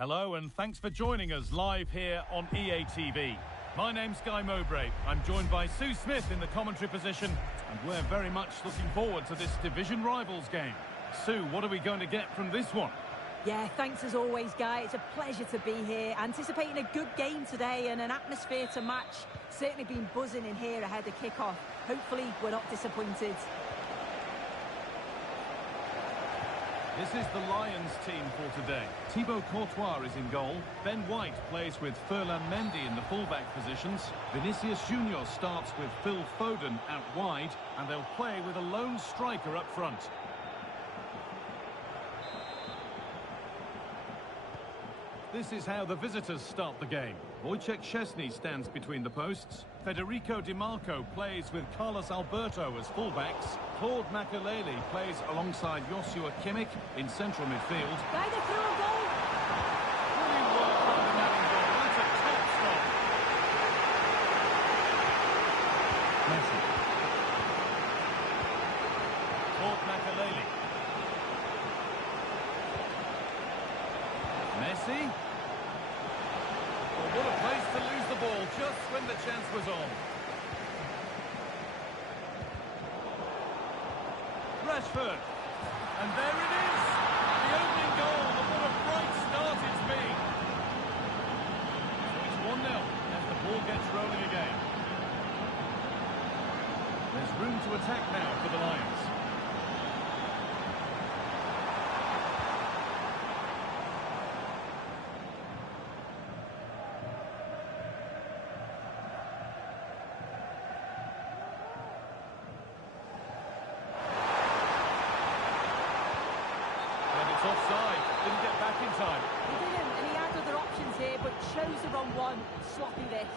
Hello and thanks for joining us live here on EA TV. My name's Guy Mowbray. I'm joined by Sue Smith in the commentary position, and we're very much looking forward to this division rivals game. Sue, what are we going to get from this one? Yeah, thanks as always, Guy. It's a pleasure to be here. Anticipating a good game today and an atmosphere to match. Certainly been buzzing in here ahead of kick-off. Hopefully we're not disappointed. This is the Lions team for today. Thibaut Courtois is in goal. Ben White plays with Ferland Mendy in the fullback positions. Vinicius Junior starts with Phil Foden out wide, and they'll play with a lone striker up front. This is how the visitors start the game. Wojciech Szczesny stands between the posts. Federico Di Marco plays with Carlos Alberto as fullbacks. Claude Makelele plays alongside Joshua Kimmich in central midfield. Guy, they're through a goal! Brilliant work from the Madden goal. That's a top stop. Messi. Claude Makelele. Messi. What a place to lose the ball just when the chance was on. Rashford. And there it is. The opening goal, and what a bright start it's been. So it's 1-0 as the ball gets rolling again. There's room to attack now for the Lions. Offside, didn't get back in time. He didn't, and he had other options here, but chose the wrong one. Sloppy this.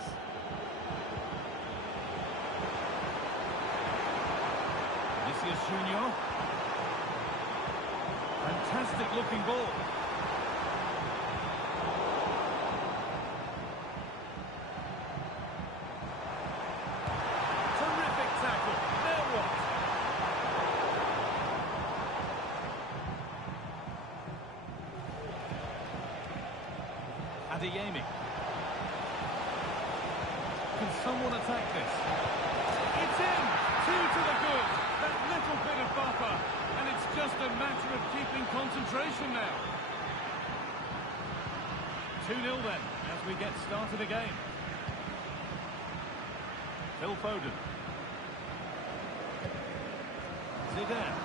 Vinicius Junior. Fantastic looking ball. Terrific tackle. Now what? Adeyemi. Can someone attack this? It's in! 2 to the good. That little bit of buffer. And it's just a matter of keeping concentration now. 2-0 then, as we get started again. Phil Foden. Zidane.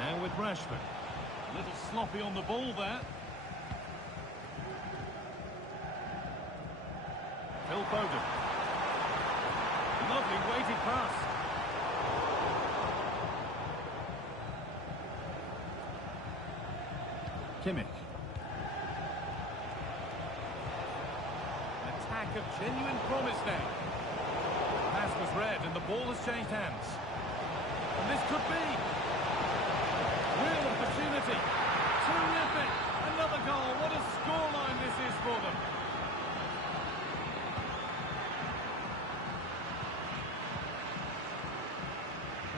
Now with Rashford. A little sloppy on the ball there. Phil Foden. Lovely weighted pass. Kimmich. An attack of genuine promise now. The pass was read and the ball has changed hands. And this could be... real opportunity. Terrific. Another goal. What a scoreline this is for them.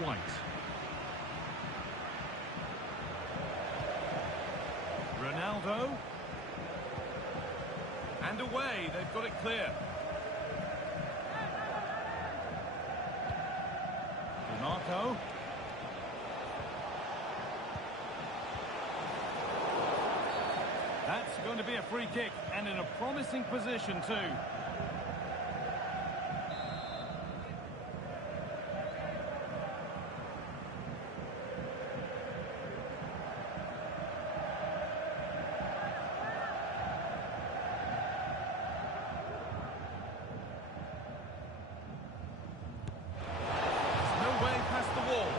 White. Ronaldo. And away. They've got it clear. Di Marco. That's going to be a free kick, and in a promising position too. There's no way past the wall.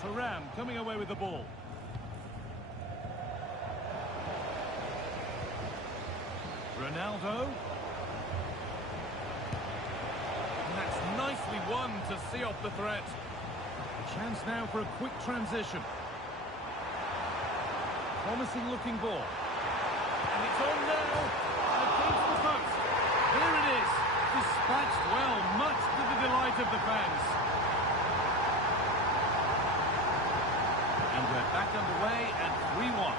Thuram coming away with the ball. Ronaldo. And that's nicely won to see off the threat. A chance now for a quick transition. Promising looking ball. And it's on now. And against the post. Here it is. Dispatched well, much to the delight of the fans. And we're back underway at 3-1.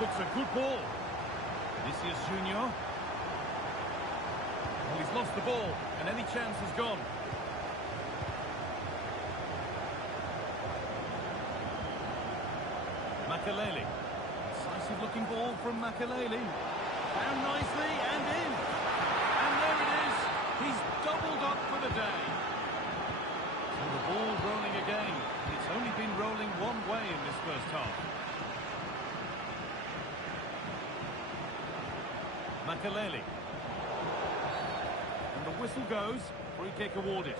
Looks a good ball. Vinicius Junior. Well, he's lost the ball, and any chance is gone. Makaleli. Decisive looking ball from Makaleli. Found nicely and in. And there it is. He's doubled up for the day. So the ball rolling again. It's only been rolling one way in this first half. Makaleli. And the whistle goes. Free kick awarded.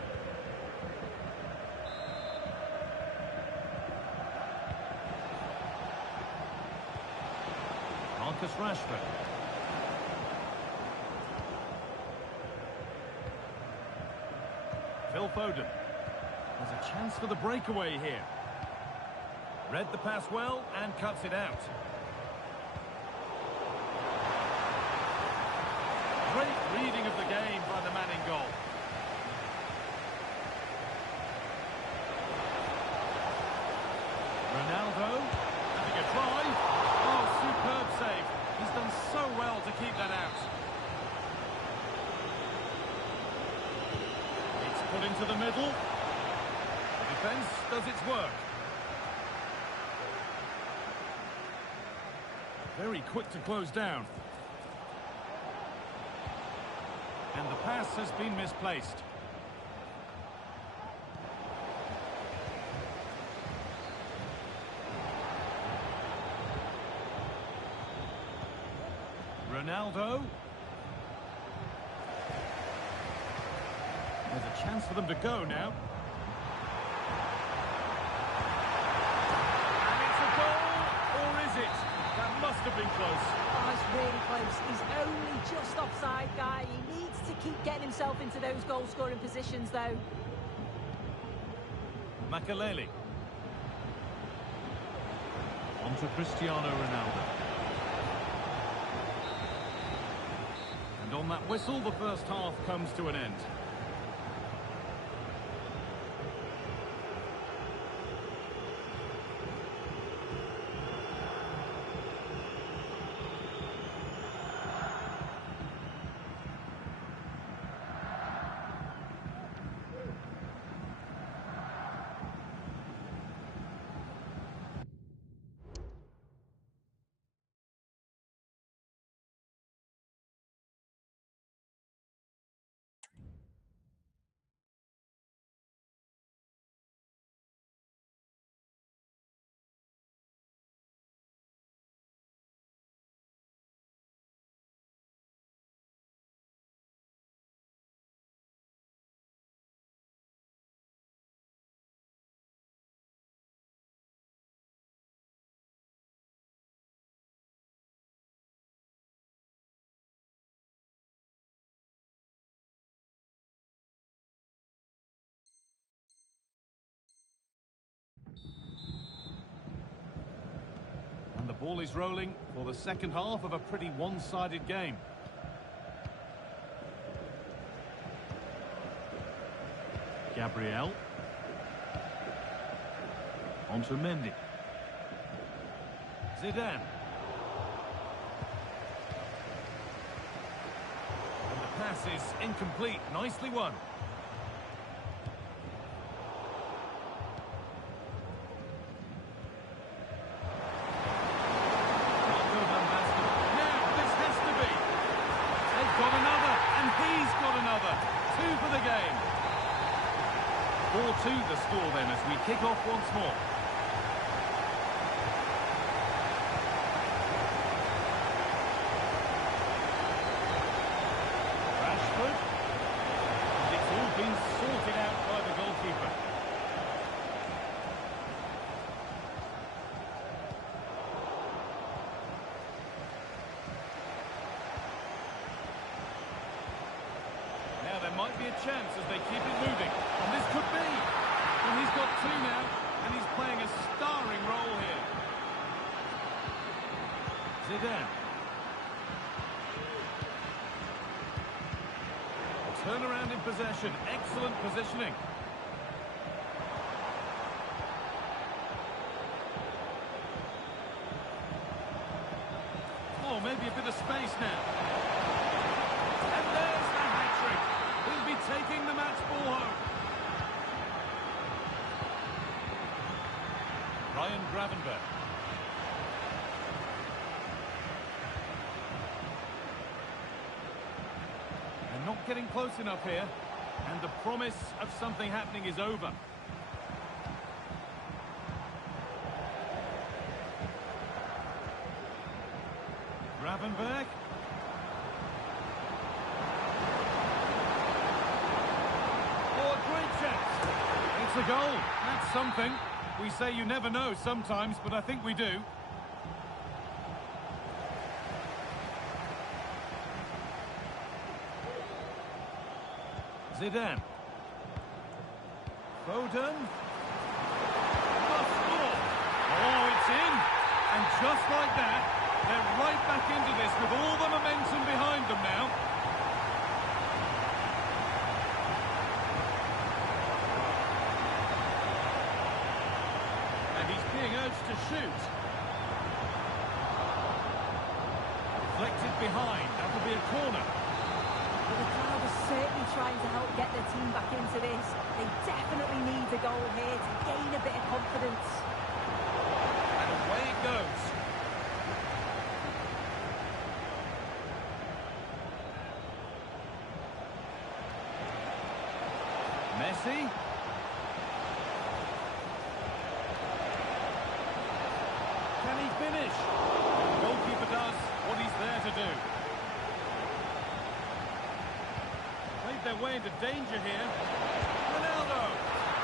Marcus Rashford. Phil Foden. There's a chance for the breakaway here. Read the pass well and cuts it out. Great reading of the game by the man in goal. Ronaldo having a try. Oh, superb save. He's done so well to keep that out. It's put into the middle. The defence does its work. Very quick to close down. And the pass has been misplaced. Ronaldo. There's a chance for them to go now. And it's a goal, or is it? That must have been close. Oh, it's really close. He's only just offside, guy. He needs to keep getting himself into those goal-scoring positions, though. Makaleli. On to Cristiano Ronaldo. And on that whistle, the first half comes to an end. And the ball is rolling for the second half of a pretty one-sided game. Gabriel. On to Mendy. Zidane. And the pass is incomplete. Nicely won. Got another, and he's got another. 2 for the game. 4-2 the score then as we kick off once more. Rashford. And it's all been sorted out by the goalkeeper. There might be a chance as they keep it moving. And this could be. Well, he's got two now, and he's playing a starring role here. Zidane. Turnaround in possession. Excellent positioning. Oh, maybe a bit of space now. And there's the hat-trick. He'll be taking the match ball home. Ryan Gravenberch. They're not getting close enough here. And the promise of something happening is over. Gravenberch. Oh, a great chance. It's a goal. That's something. We say you never know sometimes, but I think we do. Zidane. Foden. Must score. Oh, it's in. And just like that, they're right back into this with all the momentum behind them now. And he's being urged to shoot. Deflected behind. That'll be a corner. Well, the crowd are certainly trying to help get their team back into this. They definitely need a goal here to gain a bit of confidence. And away it goes. Messi. Can he finish? The goalkeeper does what he's there to do. Played their way into danger here. Ronaldo.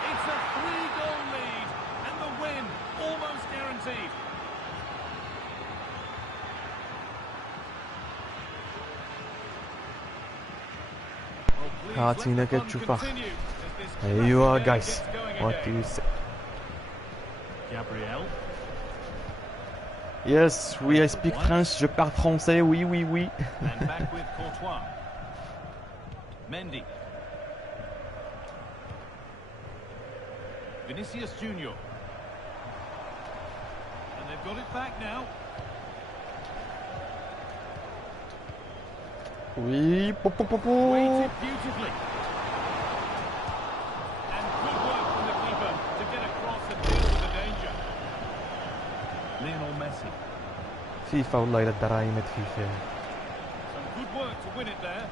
It's a 3-goal lead, and the win almost guaranteed. تعطينا كتشوفها. أيوة guys, what do you say? Gabriel. Yes, oui, I speak French, je parle français, oui, oui, oui. And back with Courtois. Mendy. Vinicius Junior. And they've got it back now. Oui, po. Waited beautifully. And good work from the keeper to get across and deal with the danger. Lionel Messi. فيفا والله إلى الدراهم فيفا. Some good work to win it there.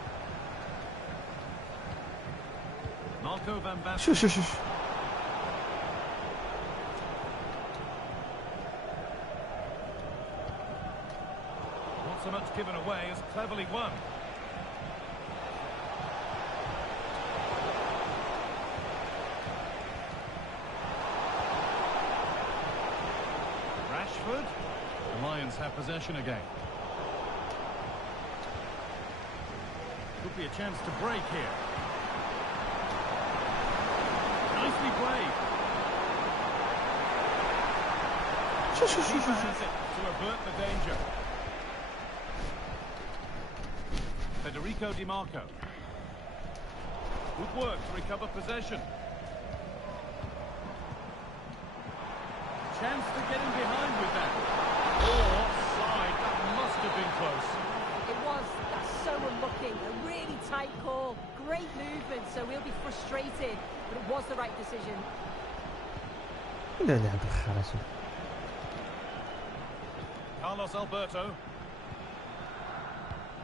Marco van Basten. شو. Not so much given away as cleverly won. Rashford. The Lions have possession again. Could be a chance to break here. Nicely played. Keeper has it to avert the danger. Federico Di Marco. Good work to recover possession. Chance to get him behind with that. Oh, offside. That must have been close. It was. That's so unlucky. A really tight call. Great movement, so we'll be frustrated. But it was the right decision. لا لعب الخرج. Carlos Alberto.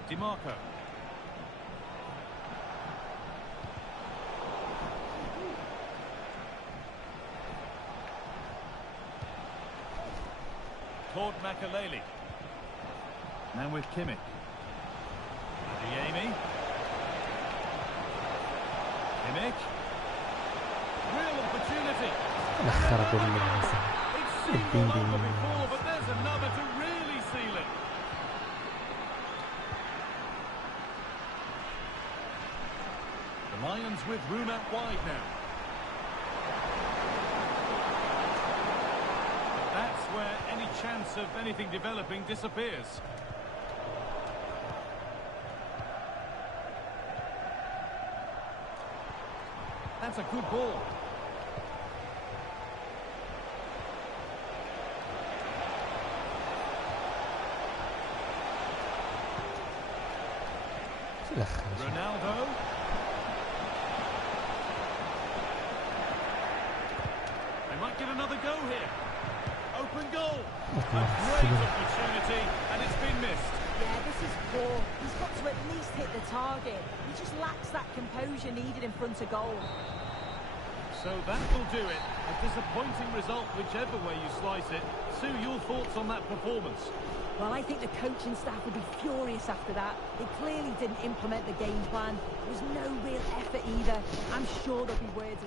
Di Marco. Claude Makelele. Now with Kimmich. Adeyemi. Kimmich. Real opportunity. الأخر بالله. It's seemed all over before, but there's another to really seal it. The Lions with room out wide now. where any chance of anything developing disappears. That's a good ball. Ronaldo. They might get another go here. Open goal. A great opportunity, and it's been missed. Yeah, this is poor. He's got to at least hit the target. He just lacks that composure needed in front of goal. So that will do it. A disappointing result, whichever way you slice it. Sue, your thoughts on that performance? Well, I think the coaching staff will be furious after that. They clearly didn't implement the game plan. There was no real effort either. I'm sure there'll be words.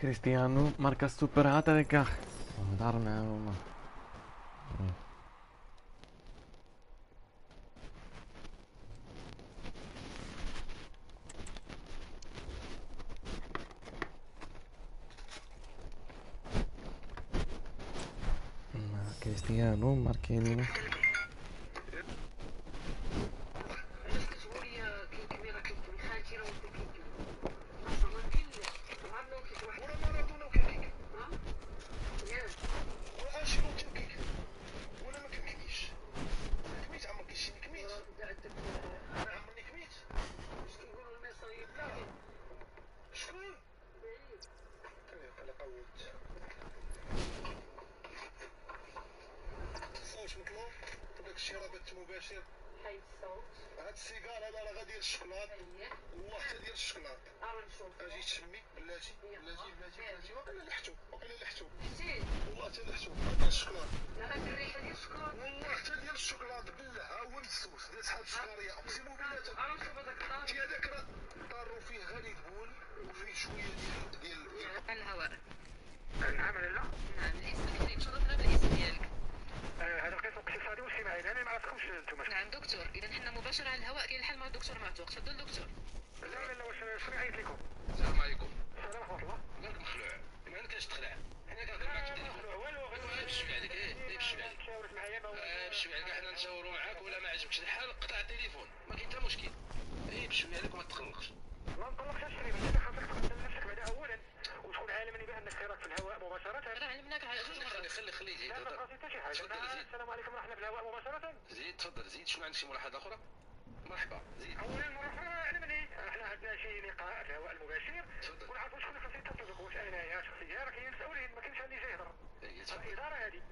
Cristiano marca superata de kach. Darna. Cristiano marquinho. مباشر حيد الصوت هاد السيجار هذا راه غادي ديال الشوكولات والله حتى ديال الشوكولات اجي تشمي بلاتي وقيلا لحتو والله حتى لحتو ديال الشوكولات هاد الريحه ديال الشوكولات والله حتى ديال الشوكولات بالله ها هو السوس ديال شحال السكريه اقسم بالله تي هذاك راه طاروا فيه غير يذبول وفيه شويه ديال الهواء. نعم ولا لا؟ نعم ليس تشرفنا بالاسم ديالك. هذا القسم الاقتصادي والاجتماعي انا ما عرفتكمش انتم. نعم دكتور اذا حنا مباشره على الهواء كاين الحل مع الدكتور معتوق. تفضل دكتور. لا واش شنو عيط لكم؟ السلام عليكم. السلام ورحمه الله. مالك مخلوع؟ ما كاينش تخلع. حنا كنهضر معاك في التليفون. والو بشوي عليك بشوي عليك. تشاورت معايا بشوي عليك حنا نشاوروا معاك ولا ما عجبكش الحال قطع التليفون ما كاين حتى مشكل. بشوي عليك وما تقلقش. ما نقلقش الشريف انت خاصك تقدم نفسك بعدا اولا وتكون عالم بانك سيرك في الهواء مباشره. انا علمناك خلي زيد. السلام عليكم رحنا في الهواء مباشره. زيد تفضل زيد. شنو عندك شي ملاحظه اخرى؟ مرحبا زيد. اولا مرحبا علمني احنا عندنا شي لقاء في الهواء المباشر ونعرفوا شكون اللي خاص يتصل واش انايا شخصيا راه كاين مسؤولين ما كاينش اللي جاي يهضر. الاداره هذه.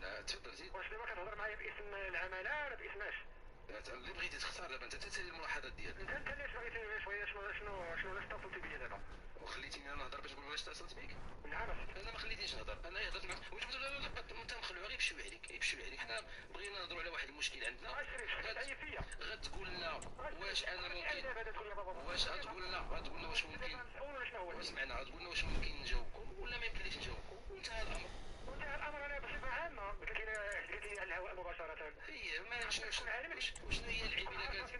لا تفضل زيد. واش دابا كتهضر معايا باسم العماله ولا باسم اش؟ اللي بغيتي تختار دابا انت تسالي الملاحظات ديالك. انت اللي بغيتي شويه شنو اتصلتي بيا دابا؟ وخليتيني انا نهضر باش نقول واش اتصلت بيك؟ نعم انا ما خليتينيش نهضر انا هضرت معك واش انت مخلوع غير بشوي عليك حنا بغينا نهضروا على واحد المشكل عندنا غتقول لنا واش انا ممكن واش غتقول لنا واش ممكن اسمعنا غتقول لنا واش ممكن نجاوبكم ولا ما يمكنليش نجاوبكم وانتهى الامر انا بصفه عامه قلت لك على الهواء مباشره هي ما شنو هي العيب الا كانت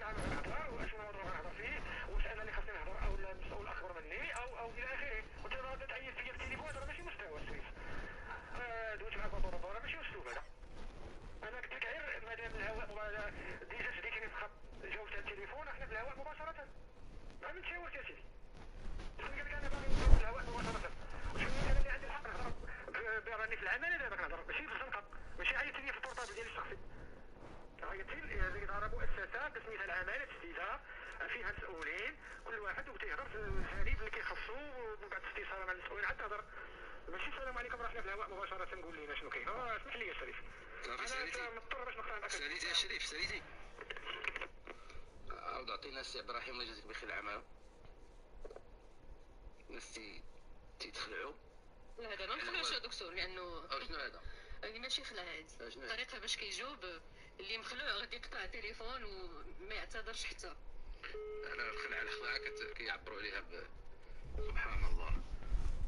واش الموضوع غنهضر فيه واش انا اللي خاصني نهضر او المسؤول اكبر مني او الى اخره وانت راه تعيط فيا في التليفون راه ماشي مستوى السويف دويت معاك بطوله راه ماشي اسلوب هذا انا قلت لك غير مادام الهواء ديجا شديتيني في خط جاوبت على التليفون احنا في الهواء مباشره ما من تشاورت يا سيدي شنو قال لك انا باغي نهضر في الهواء مباشره وشنو انا اللي عندي الحق نهضر براني في العمل دابا كنهضر ماشي في الزنقه ماشي عيطتي لي في البورطابل ديالي الشخصي عيطتي لاداره مؤسسه كسميتها العماله الاستئجار فيها مسؤولين كل واحد وتيهضر في الجانب اللي كيخصو ومن بعد استفسار مع المسؤولين عاد تهضر ماشي السلام عليكم راه حنا في الهواء مباشره نقول لنا شنو كاين اسمح لي يا شريف انا مضطر باش نقطع معك ساليتي يا شريف ساليتي عاود عطينا السي عبد الرحيم الله يجازيك بخير العماله الناس تيتخلعوا لا هذا ما نخلعوش يا دكتور لانه شنو هذا هذه ماشي خلع هذه الطريقه باش كيجاوب اللي مخلوع غادي يقطع التليفون وما يعتذرش حتى انا الخلعه كيعبروا عليها سبحان الله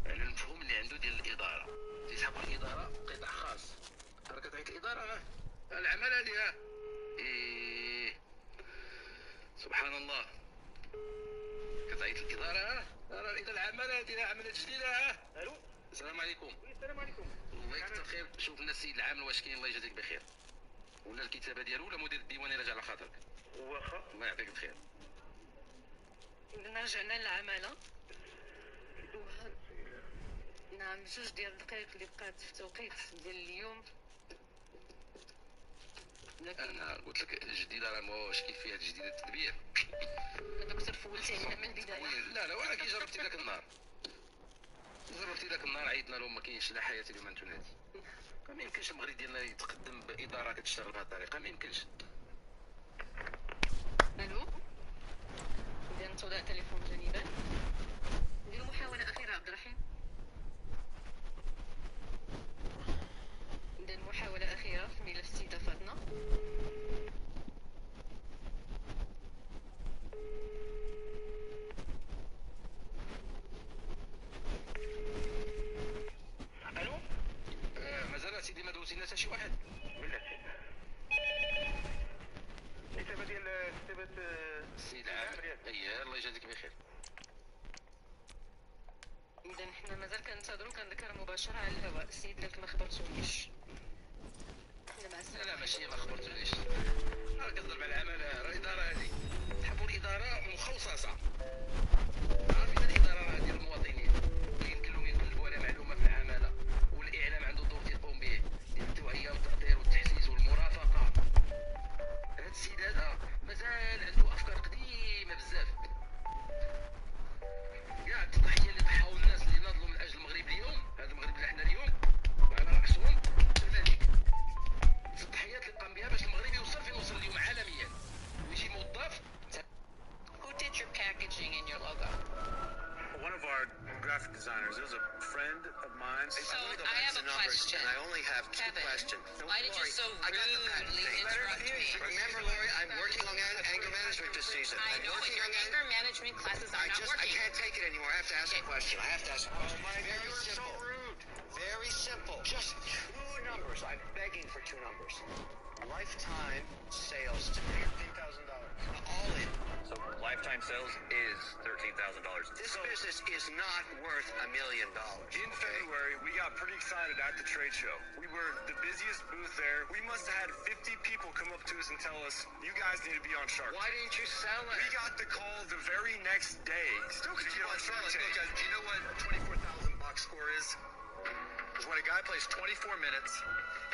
على المفهوم اللي عنده ديال الاداره تيسحبوا الاداره قطاع خاص راه كتعيط الاداره العماله هذه سبحان الله كتعيط الاداره راه اذا العماله هذه عملت جديده الو السلام عليكم السلام عليكم. الله يكثر خير. شوف لنا السيد العامل واش كاين، الله يجازيك بخير، ولا الكتابه ديالو ولا مدير الديوان يراجع على خاطرك. واخا. الله يعطيك الخير. إذا رجعنا للعمالة. نعم 2 ديال الدقائق اللي بقات في التوقيت ديال اليوم. انا قلت لك الجديده راه ماهوش كيف فيها الجديده التدبير. دكتور فولتي علينا من البداية. لا ولكن جربتي ذاك النهار، عيطنا لهم ما كاينش لا حياه بما تنادي. ما يمكنش المغرب ديالنا يتقدم باداره كتشتغل بهذه الطريقه، ما يمكنش. الو، اذا توضع التليفون جانبا. نديرو محاولة أخيرة عبد الرحيم. إذا محاولة أخيرة في ملف السيدة فاطمة. الو. مازال سيدي ما دوزينا حتى شي واحد. بالله الكتابه ديال كتابه السيد العامل. اييه الله يجازيك بخير. إذا حنا مازال كننتظرو، كنذكر مباشرة على الهواء. السيد قالك ما خبرتونيش. حنا مع السلامة. لا ماشي ما خبرتونيش، راه كتضرب على العماله. راه الاداره هذه تحبوا الاداره مخصصه، عارفين الاداره راه ديال المواطنين، يمكن لهم يقلبوا على معلومه في العماله، والاعلام عنده دور تيقوم به ديال التوعيه والتاطير والتحسيس والمرافقه. هذا السيد هذا مازال عنده افكار قديمه بزاف. كاع التضحيه اللي ضحاو الناس اللي ناضلوا من اجل المغرب اليوم، هذا المغرب اللي حنا اليوم على راسهم الملك، في التضحيات اللي قام بها باش المغرب يوصل فين وصل اليوم عالميا، ويجي موظف. Who did your packaging and your logo? One of our graphic designers, it was a friend of mine. So I have a question. And I only have two Kevin, questions. why did you so I got the patent rudely thing. interrupt me? Remember, Lori, I'm working on anger management this season. I I'm know, but working your on anger management classes are not I working. can't take it anymore. I have to ask a question. I have to ask a question. Very simple. So rude. Very simple. Just 2 numbers. I'm begging for 2 numbers. Lifetime sales to $13,000. All in. So lifetime sales is $13,000. This business is not worth $1 million. In February, we got pretty excited at the trade show. We were the busiest booth there. We must have had 50 people come up to us and tell us, you guys need to be on Shark. Why didn't you sell it? We got the call the very next day. Still could to you get on sell Shark it? Tank. Look, guys, do you know what a 24,000 box score is? Is when a guy plays 24 minutes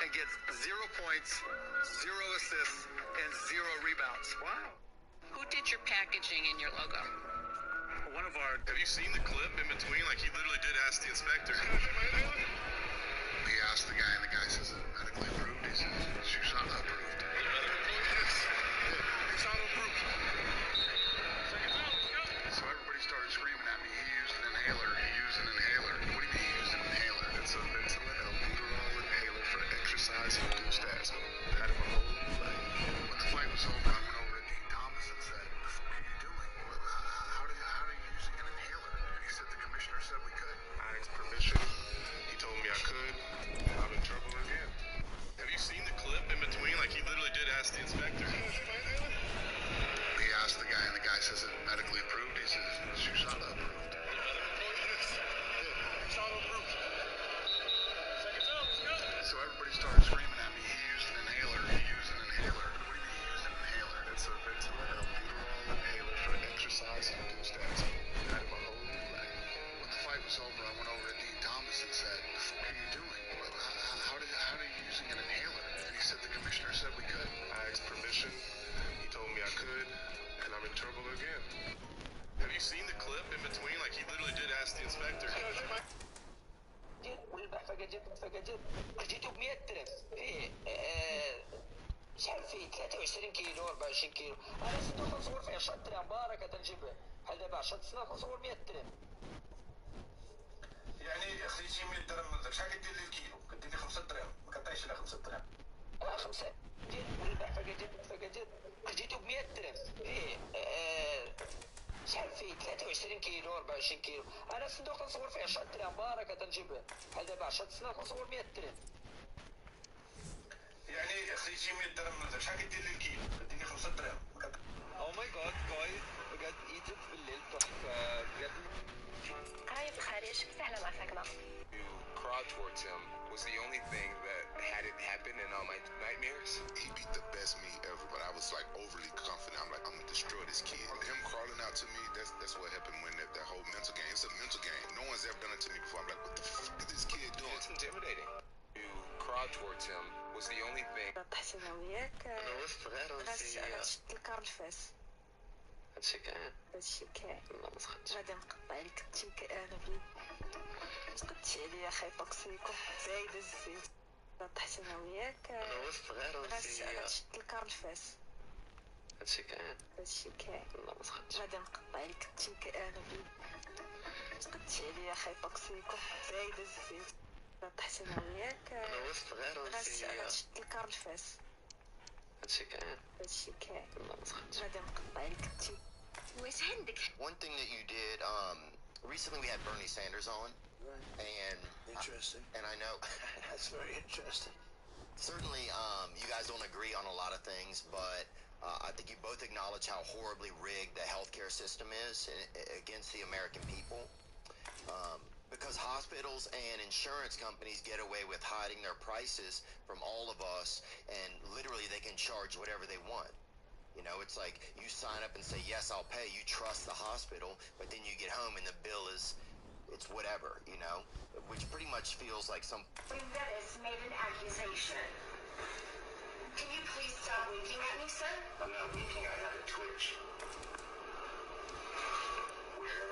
and gets 0 points, 0 assists, and 0 rebounds. Wow. Who did your packaging and your logo? One of our... Have you seen the clip in between? Like, he literally did ask the inspector. He asked the guy, and the guy says it's medically approved. He says it's not approved. It's not approved. So everybody started screaming at me. He used an inhaler. He used an inhaler. What do you mean he used an inhaler? It's a Ventolin albuterol inhaler for exercise and do stats. Had him a whole like, when the fight was over, I went over to Dean Thomas and said, "What the fuck are you doing? How are you using an inhaler?" And he said the commissioner said we could. I asked permission. He told me I could. I'm in trouble again. Have you seen the clip in between? Like, he literally did ask the inspector. He asked the guy, and the guy says it's medically approved. He says it's not approved. It's not approved. Second time, let's go. So everybody started screaming at me. He used an inhaler. He used an inhaler. What do you mean he used an inhaler? It's a Ventolin albuterol inhaler for exercise and do stats. Had him a whole like. When the fight was over, I went over to Dean Thomas and said, "What the fuck are you doing? How are you using an inhaler?" And he said the commissioner said we could. I asked permission. He told me I could, and I'm in trouble again. Have you seen the clip in between? Like, he literally did ask the inspector. والبحث جديد ب 100 درهم فيه شحال فيه 23 كيلو 24 كيلو. انا صندوق نصور فيه 10 درهم بركه نجيبه بحال دابا 10 سنين نصور 100 درهم. يعني خديتي 100 درهم شحال كدير لي الكيلو؟ كدير لي 5 دراهم، ما كطيحش الا 5 دراهم. 5 ديال والبحث جديد ب 100 درهم فيه شحال فيه 23 كيلو 24 كيلو. انا صندوق نصور فيه 10 درهم بركه نجيبه بحال دابا 10 سنين نصور 100 درهم. يعني اخي شي 100 درهم مثلا شحال كدير لي الكيلو؟ كديني 5 دراهم. Oh my god, guys, بجد ايجيبت بالليل تحفة بجد. راية في الخارج سهلة مع ساكنة. To crawl towards him was the only thing that hadn't happened in all my nightmares. He beat the best me ever, but I was like overly confident. I'm like, I'm gonna destroy this kid. Him crawling out to me, that's what happened when that whole mental game. It's a mental game. No one's ever done it to me before. I'm like, what the fuck is this kid doing? It's intimidating. To crawl towards him was the only thing. تحسن وياك غتشد الكار الفاس. هادشي كاين. هادشي كاين. والله ما تخدش. غادي نقطع لك التيك اغلبي. تقدتي عليا خاي توكسيكو زايد الزيت. تحسن وياك غتشد الكار الفاس. هادشي كاين. هادشي كاين. والله ما تخدش. غادي نقطع لك التيك اغلبي. تقدتي عليا خاي توكسيكو زايد الزيت. تحسن وياك غتشد الكار الفاس. هادشي كاين. هادشي كاين. والله ما تخدش. غادي نقطع لك التيك. واش عندك؟ One thing that you did, recently we had Bernie Sanders on, and Interesting. and I know That's very interesting. certainly you guys don't agree on a lot of things, but I think you both acknowledge how horribly rigged the healthcare system is against the American people. Because hospitals and insurance companies get away with hiding their prices from all of us, and literally they can charge whatever they want. You know, it's like you sign up and say, yes, I'll pay. You trust the hospital, but then you get home and the bill it's whatever, you know, which pretty much feels like some... Vettis made an accusation. Can you please stop winking at me, sir? I'm not winking, I have a twitch. Where?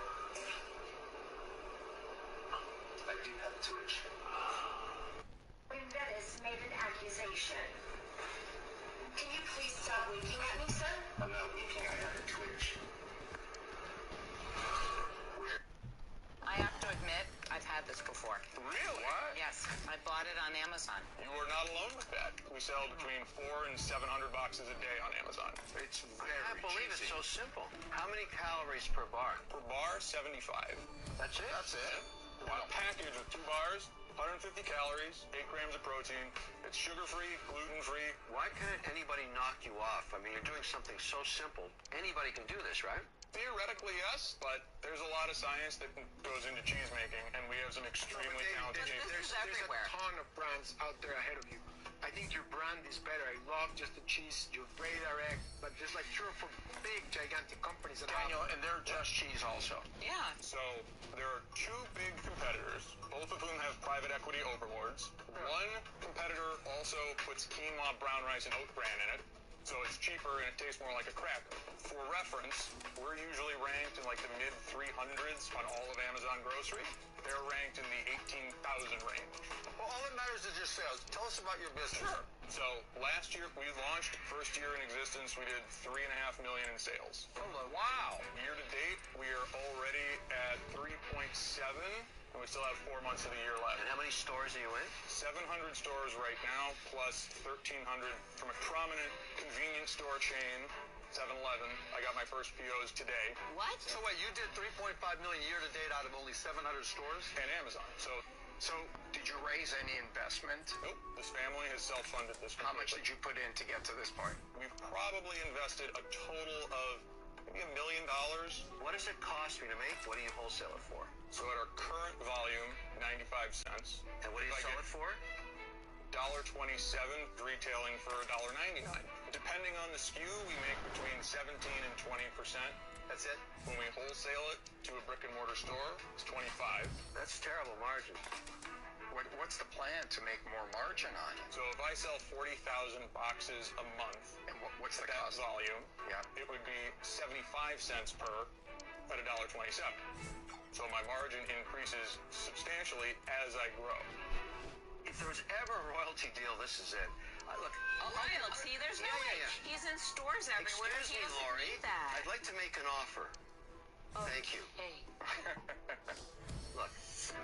I do have a twitch. Vettis made an accusation. Can you please stop winking at me, sir? I'm not winking, I have a twitch. I have to admit, I've had this before. Really? What? Yes, I bought it on Amazon. You are not alone with that. We sell between 400 and 700 boxes a day on Amazon. It's very I believe cheesy. It's so simple. How many calories per bar? Per bar, 75. That's it? That's it. One package with 2 bars, 150 calories, 8 grams of protein. It's sugar-free, gluten-free. Why can't anybody knock you off? I mean, you're doing something so simple. Anybody can do this, right? Theoretically, yes, but there's a lot of science that goes into cheese making, and we have some extremely talented cheese. There's everywhere. There's a ton of brands out there ahead of you. I think your brand is better. I love just the cheese. You're very direct, but there's like 3 or 4 big, gigantic companies that Daniel, and they're just cheese also. Yeah. So there are 2 big competitors, both of whom have private equity overlords. One competitor also puts quinoa, brown rice, and oat bran in it. So it's cheaper and it tastes more like a cracker. For reference, we're usually ranked in like the mid 300s on all of Amazon grocery. They're ranked in the 18,000 range. Well, all that matters is your sales. Tell us about your business. Sure. So last year we launched, first year in existence, we did $3.5 million in sales. Wow. Year to date, we are already at 3.7. And we still have 4 months of the year left. And how many stores are you in? 700 stores right now, plus 1,300 from a prominent convenience store chain, 7-Eleven. I got my first POs today. What? So wait, you did 3.5 million year to date out of only 700 stores? And Amazon. So did you raise any investment? Nope. This family has self-funded this completely. How much did you put in to get to this point? We've probably invested a total of maybe $1 million. What does it cost me to make? What do you wholesale it for? So at our current volume, 95 cents. And what do you sell it for? $1.27, retailing for $1.99. Depending on the SKU, we make between 17 and 20%. That's it? When we wholesale it to a brick and mortar store, it's 25. That's terrible margin. What's the plan to make more margin on it? So if I sell 40,000 boxes a month, and what's the that cost? volume? Yeah. It would be 75 cents per at $1.27. So my margin increases substantially as I grow. If there was ever a royalty deal, this is it. Look, Royalty? There's no way. He's in stores everywhere. Excuse me, Lori. I'd like to make an offer. Oh, Thank you. Hey. Look,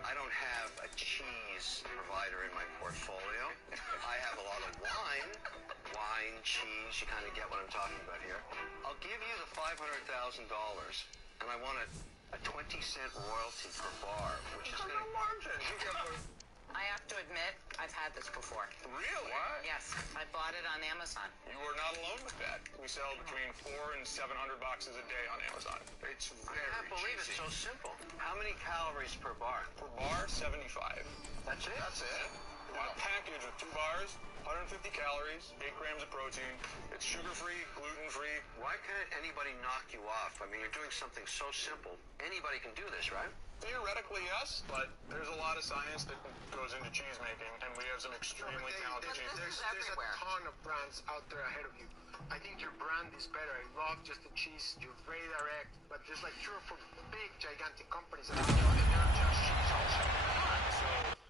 I don't have a cheese provider in my portfolio. I have a lot of wine, cheese. You kind of get what I'm talking about here. I'll give you the $500,000, and I want a 20-cent royalty per bar, which is going to... margin. I have to admit, I've had this before. Really? What? Yes, I bought it on Amazon. You are not alone with that. We sell between 400 and 700 boxes a day on Amazon. It's very I can't believe it's so simple. How many calories per bar? Per bar, 75. That's it? That's it. Wow. A package with 2 bars, 150 calories, 8 grams of protein. It's sugar-free, gluten-free. Why can't anybody knock you off? I mean, you're doing something so simple. Anybody can do this, right? Theoretically, yes, but there's a lot of science that goes into cheese making, and we have some extremely talented cheese. There's a ton of brands out there ahead of you. I think your brand is better. I love just the cheese. You're very direct, but there's like 3 or 4 big, gigantic companies out there. And they're just cheese also.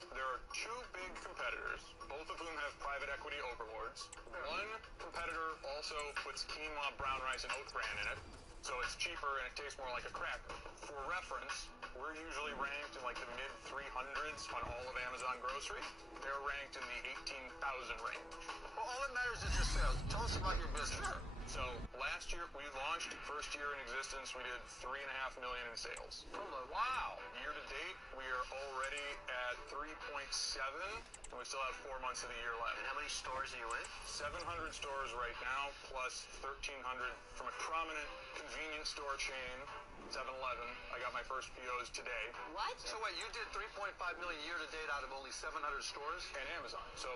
So there are 2 big competitors, both of whom have private equity overlords. One competitor also puts quinoa, brown rice, and oat bran in it, so it's cheaper and it tastes more like a cracker. For reference, we're usually ranked in like the mid-300s on all of Amazon grocery. They're ranked in the 18,000 range. Well, all that matters is your sales. Tell us about your business. Sure. So last year we launched, first year in existence, we did $3.5 million in sales. Wow. Year to date, we are already at 3.7, and we still have 4 months of the year left. And how many stores are you in? 700 stores right now, plus 1,300 from a prominent convenience store chain, 7-Eleven. I got my first POs today. What? So wait, you did 3.5 million year to date out of only 700 stores? And Amazon. So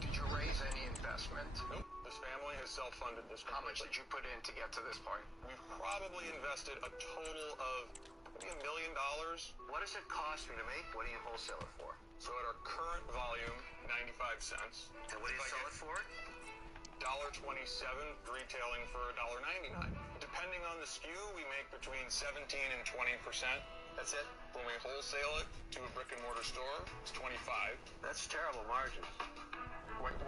did you raise any investment? Nope. This family has self-funded this company. How much did you put in to get to this point? We've probably invested a total of maybe $1 million. What does it cost me to make? What do you wholesale it for? So at our current volume, 95 cents. And what do you sell it for? $1.27, retailing for $1.99. Depending on the SKU, we make between 17 and 20%. That's it? When we wholesale it to a brick and mortar store, it's 25. That's terrible margin.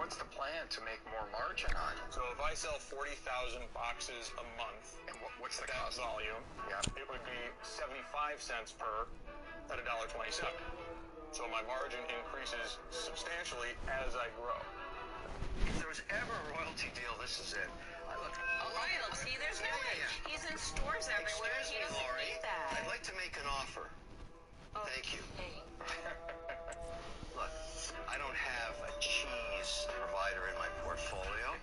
What's the plan to make more margin on? So if I sell 40,000 boxes a month, and what's the that cost? volume, it would be 75 cents per at $1.27. So my margin increases substantially as I grow. If there was ever a royalty deal, this is it. Royalty? There's no way. He's in stores everywhere. Excuse He me, doesn't Lori. need that. I'd like to make an offer. Thank you. Look, I don't have a cheese provider in my portfolio.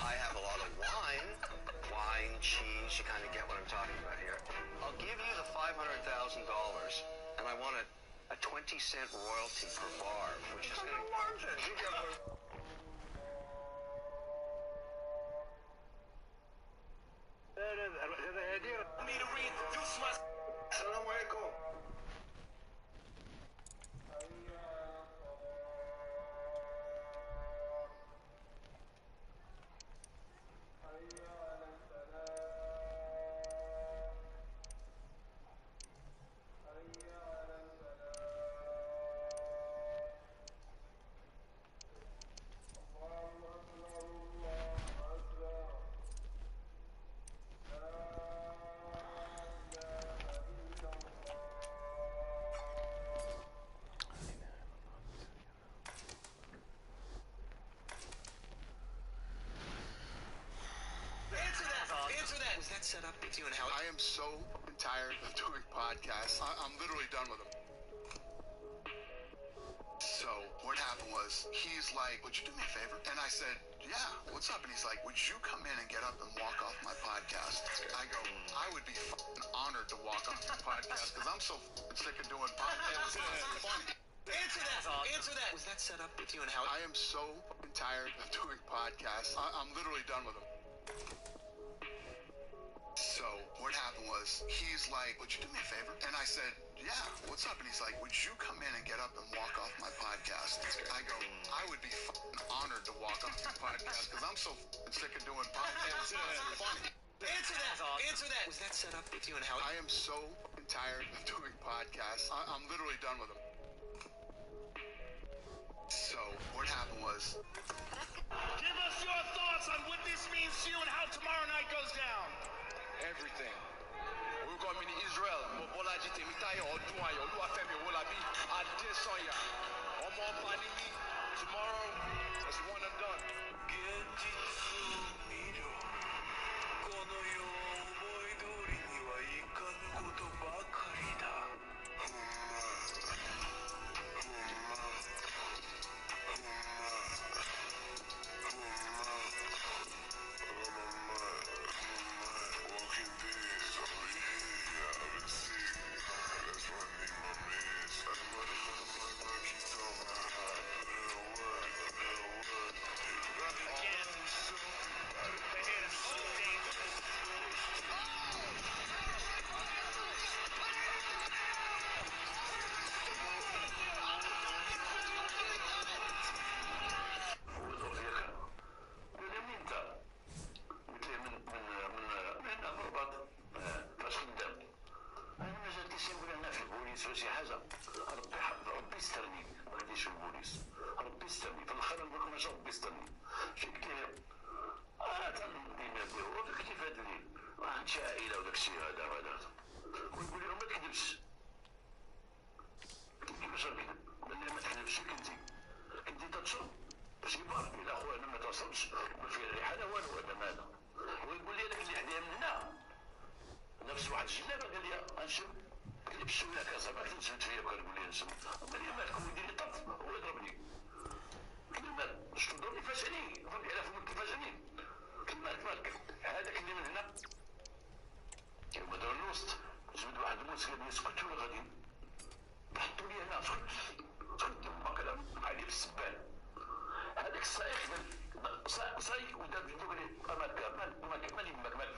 I have a lot of wine, cheese. You kind of get what I'm talking about here. I'll give you the $500,000, and I want a 20-cent royalty per bar, which is going to margin. You get what? Assalamu alaikum. Was that set up with you and Howard? I am so tired of doing podcasts. I'm literally done with them. So what happened was, he's like, would you do me a favor? And I said, yeah, what's up? And he's like, would you come in and get up and walk off my podcast? I go, I would be honored to walk off your podcast because I'm so sick of doing podcasts. Answer that! Answer that! Was that set up with you and Howard? I am so tired of doing podcasts. I'm literally done with them. So what happened was, he's like, would you do me a favor? And I said, yeah, what's up? And he's like, would you come in and get up and walk off my podcast? I go, I would be honored to walk off your podcast because I'm so sick of doing podcasts. Funny. Answer that! Answer that! Was that set up with you and Howard? I am so tired of doing podcasts. I'm literally done with them. So what happened was, give us your thoughts on what this means to you and how tomorrow night goes down. Everything. Orúkọ mi ní Israel, mo Bọ́lájí Tèmítáyọ̀ Ọdúnayọ̀ Olúwafẹ́mi Owólabí Adésànyà. Ọmọ ọba ni mí. Tomorrow, it's one and done. تستني في الاخر نقول لك ماشي ربي يستني فين كاين تنظيم ديالو فيك كيف هاد الليل عندي عائله وداك الشيء هذا ونقول لهم ما تكذبش كيفاش غنكذب ما تكذبش كنتي تتشرب شي بار الى خويا انا ما توصلش ما فيه الريحه لا والو هذا ماذا ويقول لي هذاك اللي حدايا من هنا نفس واحد الجلابه قال لي غنشرب كنلبس ولا كاسه ما كنشد فيا كنقول لي نشرب قال لي مالك ويدير لي طف هو يضربني قلت له مالك شتو ضربني فاجئني ضربني على فمك فاجئني قلت مالك هذاك اللي من هنا كيما دار الوسط جبد واحد الموس قال لي سكت ولا غادي حطوا لي هنا سكت ما كلام علي في السبان هذاك الصايغ صايغ ودار فيديو قال لي مالك مالي يمك مالك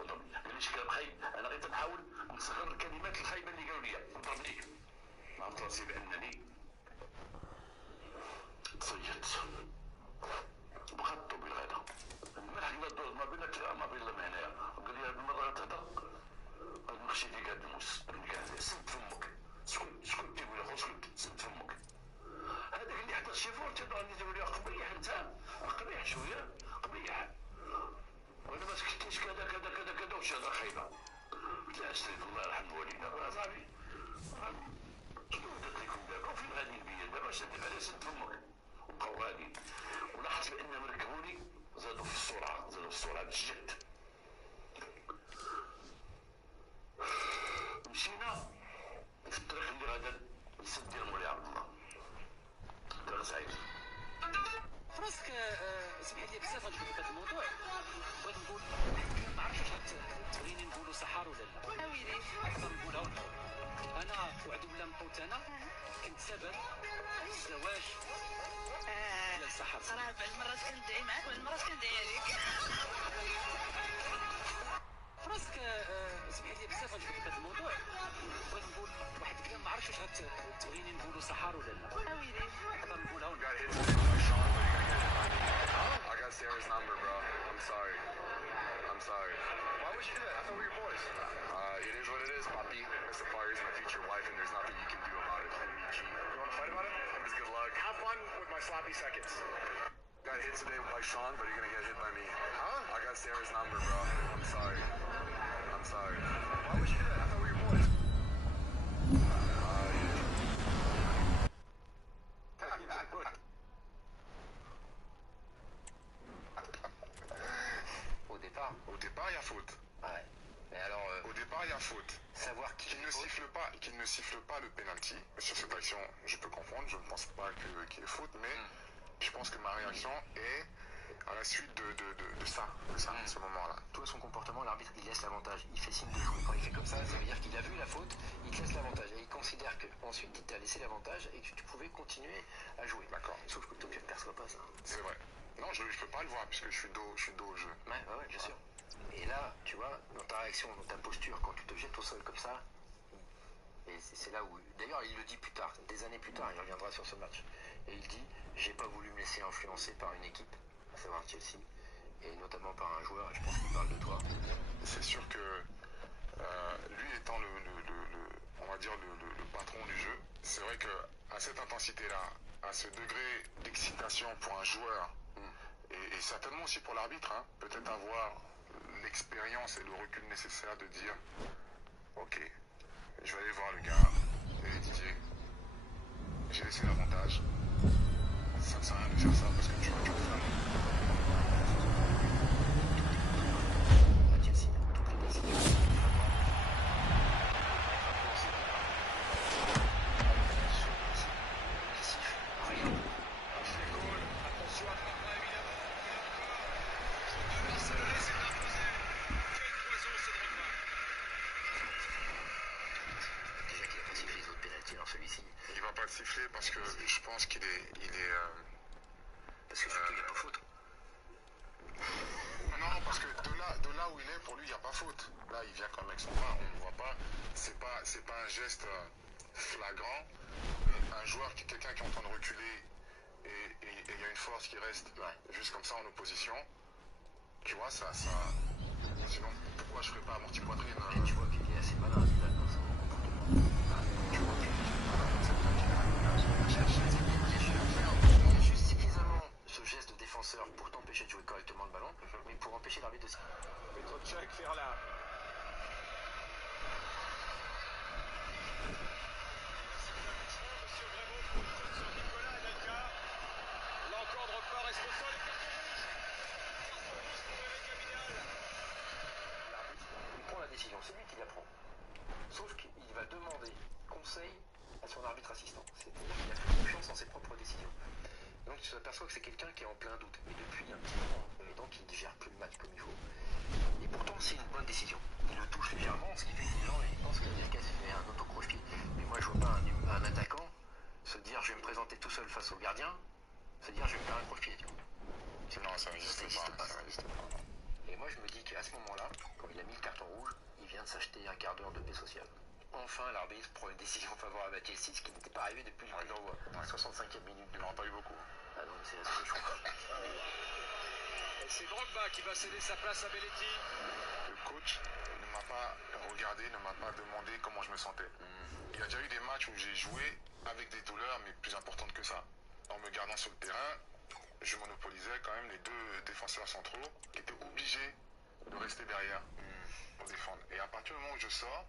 وضربني قال لي شكرا خايب انا غير تنحاول نصغر الكلمات الخايبه اللي قالوا لي وضربني عرفت راسي بانني تصيدت بقى الطوب الغدا الملح قال الدور ما بينك ما بين لما هنايا قال لي هذه المره غتهضر غنمشي فيك هاد الموس كان سد فمك سكت تيقول يا خو سكت سد فمك هذاك اللي حدا الشيفور تيضرني تيقول لي قبيح انت قبيح شويه قبيح وانا ما سكتيش كذا كذا كذا كذا وشي هضره خايبه قلت له استغفر الله يرحم والدينا صاحبي شنو درت لكم دابا وفين غادي بيا دابا شدت على سد فمك وبقاو غادي ولاحظت بانهم ركبوني زادوا في السرعه بجد مشينا في الطريق اللي غادا للسد ديال مولاي عبد الله دار سعيد فراسك سمح لي بزاف غنشوف هذا الموضوع بغيت نقول ما عرفتش واش تبغيني نقولوا سحر ولا لا ويلي نقولها انا وعد بالله مقوت انا كنت سبب الزواج ديال سحر راه بعض المرات كندعي معاك وبعض المرات كندعي عليك فراسك سمح لي بزاف غنشوف هذا الموضوع بغيت نقول واحد الكلام ما عرفتش واش تبغيني نقولوا سحر ولا لا ويلي نقولها I got Sarah's number, bro. I'm sorry. Why would you do that? I thought we were boys. It is what it is, Papi. Mr. Parker's my future wife, and there's nothing you can do about it. You want to fight about it? Just good luck. Have fun with my sloppy seconds. Got hit today by Sean, but you're gonna get hit by me. Huh? I got Sarah's number, bro. I'm sorry. Why would you do that? I thought we were boys. Au départ, il y a faute. Ouais. Mais alors, au départ, il y a faute. Savoir qu'il ne siffle pas le penalty. Sur cette action, je peux comprendre. Je ne pense pas qu'il y ait faute, mais je pense que ma réaction est à la suite de ça, ce moment-là. Toi, son comportement, l'arbitre, il laisse l'avantage. Il fait signe de jouer. Quand il fait comme ça veut dire qu'il a vu la faute, il te laisse l'avantage. Et il considère qu'ensuite, il t'a laissé l'avantage et que tu pouvais continuer à jouer. D'accord. Sauf que toi, tu ne perçois pas ça. C'est vrai. Non, je ne peux pas le voir puisque je suis dos au jeu. Ouais, bien sûr. Et là, tu vois, dans ta réaction, dans ta posture, quand tu te jettes au sol comme ça, et c'est là où... D'ailleurs, il le dit plus tard, des années plus tard, il reviendra sur ce match. Et il dit, j'ai pas voulu me laisser influencer par une équipe, à savoir Chelsea, et notamment par un joueur, et je pense qu'il parle de toi. C'est sûr que lui étant on va dire le patron du jeu, c'est vrai qu'à cette intensité-là, à ce degré d'excitation pour un joueur, et certainement aussi pour l'arbitre, hein, peut-être avoir l'expérience et le recul nécessaire de dire ok, je vais aller voir le gars et Didier, j'ai laissé l'avantage, ça ne sert à rien de faire ça parce que tu vas faire siffler parce que je pense qu'il est parce que surtout il n'y a pas faute. Non, parce que de là où il est, pour lui il n'y a pas faute. Là il vient comme avec son bras, on ne voit pas, c'est pas un geste flagrant, mais un joueur quelqu'un qui est en train de reculer et il y a une force qui reste juste comme ça en opposition, tu vois, ça sinon pourquoi je ferais pas amorti poitrine tu vois qu'il est assez malin là, dans son comportement. Tu vois qu'il est malin, c'est bien qu'il a empêcher l'arbitre de... Petrochek vers là. Monsieur Grébeau pour sur Nicolas Anelka. Là encore, Drogba reste au sol et carton rouge. Carton rouge pour Eric Abidal. L'arbitre, il prend la décision, c'est lui qui la prend. Sauf qu'il va demander conseil à son arbitre assistant. C'est-à-dire qu'il a plus confiance en ses propres décisions. Donc tu t'aperçois que c'est quelqu'un qui est en plein doute. Et depuis un petit moment, et donc il ne gère plus le match comme il faut. Et pourtant c'est une bonne décision. Il le touche légèrement, ce qui fait que les gens pensent qu'Anelka s'est fait un auto-croche-pied. Mais moi je vois pas un attaquant se dire je vais me présenter tout seul face au gardien, se dire je vais me faire un croche-pied. Non, ça n'existe pas. Et moi je me dis qu'à ce moment-là, quand il a mis le carton rouge, il vient de s'acheter un quart d'heure de paix sociale. Enfin, l'arbitre prend une décision favorable à Chelsea, ce qui n'était pas arrivé depuis le coup d'envoi. Dans la 65e minute, il n'en a pas eu beaucoup. Ah non, mais c'est assez chaud. Et c'est Drogba qui va céder sa place à Belletti. Le coach ne m'a pas regardé, ne m'a pas demandé comment je me sentais. Il y a déjà eu des matchs où j'ai joué avec des douleurs, mais plus importantes que ça. En me gardant sur le terrain, je monopolisais quand même les deux défenseurs centraux qui étaient obligés de rester derrière pour défendre. Et à partir du moment où je sors,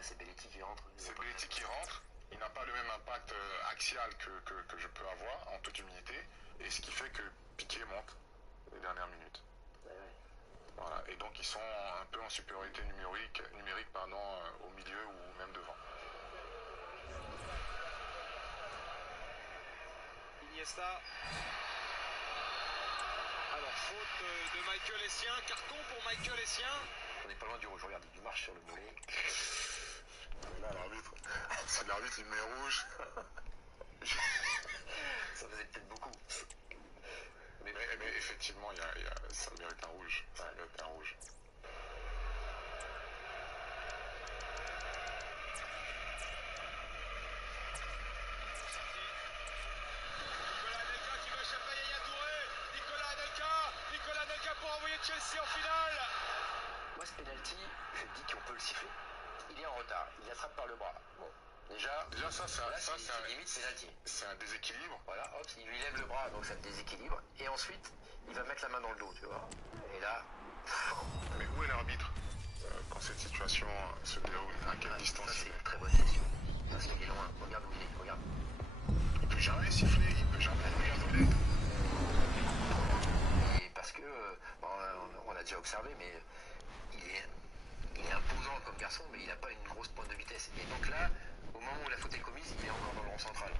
c'est Belletti qui rentre. C'est Belletti qui rentre. Il n'a pas le même impact axial que je peux avoir, en toute humilité. Et ce qui fait que Piqué monte les dernières minutes. Voilà. Et donc ils sont un peu en supériorité numérique au milieu ou même devant. Iniesta. Alors faute de Michael Essien. Carton pour Michael Essien. On n'est pas loin du rouge. Regarde, il marche sur le mollet. Là, l'arbitre, si l'arbitre il met rouge, ça faisait peut-être beaucoup. Mais effectivement, ça mérite un rouge. Ça mérite un rouge. Nicolas Anelka qui va échapper à Yaya Touré. Nicolas Anelka pour envoyer Chelsea en finale. Moi, ce penalty, je dis qu'on peut le siffler. Il est en retard, il l'attrape par le bras. Bon, déjà ça, c'est limite penalty. C'est un déséquilibre. Voilà, hop, il lui lève le bras, donc ça le déséquilibre. Et ensuite, il va mettre la main dans le dos, tu vois. Et là... Mais où est l'arbitre quand cette situation se déroule? À quelle distance? Ça, c'est une très bonne question. Parce qu'il est loin. Regarde où il est, regarde. Il peut jamais siffler, il peut jamais regarder où il est. Et parce que, on a déjà observé, mais il est imposant comme garçon, mais il n'a pas une grosse pointe de vitesse. Et donc là, au moment où la faute est commise, il est encore dans le rond central.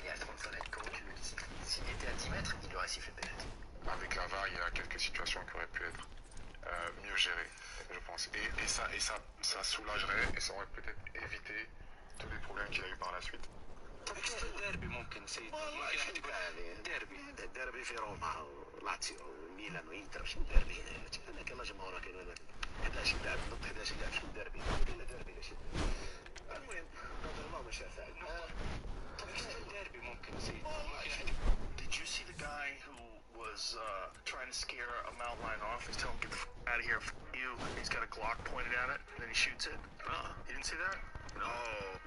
Il est à 35 mètres, comment tu le dis? S'il était à 10 mètres, il aurait sifflé penalty. Avec la VAR, il y a quelques situations qui auraient pu être mieux gérées, je pense. Et ça soulagerait et ça aurait peut-être évité tous les problèmes qu'il y a eu par la suite. الديربي ممكن سيد الديربي في روما لاتسيو ميلان وانتر شو الديربي انا كما جمهور كانوا 11 لاعب ضد 11 لاعب شو الديربي ولا ديربي لا شيء المهم قدر الله ما شاء فعل الديربي ممكن سيد Did you see the guy who was trying to scare a mountain lion off? He's telling him, get the out of here, you. He's got a Glock pointed at it, and then he shoots it. You didn't see that? No.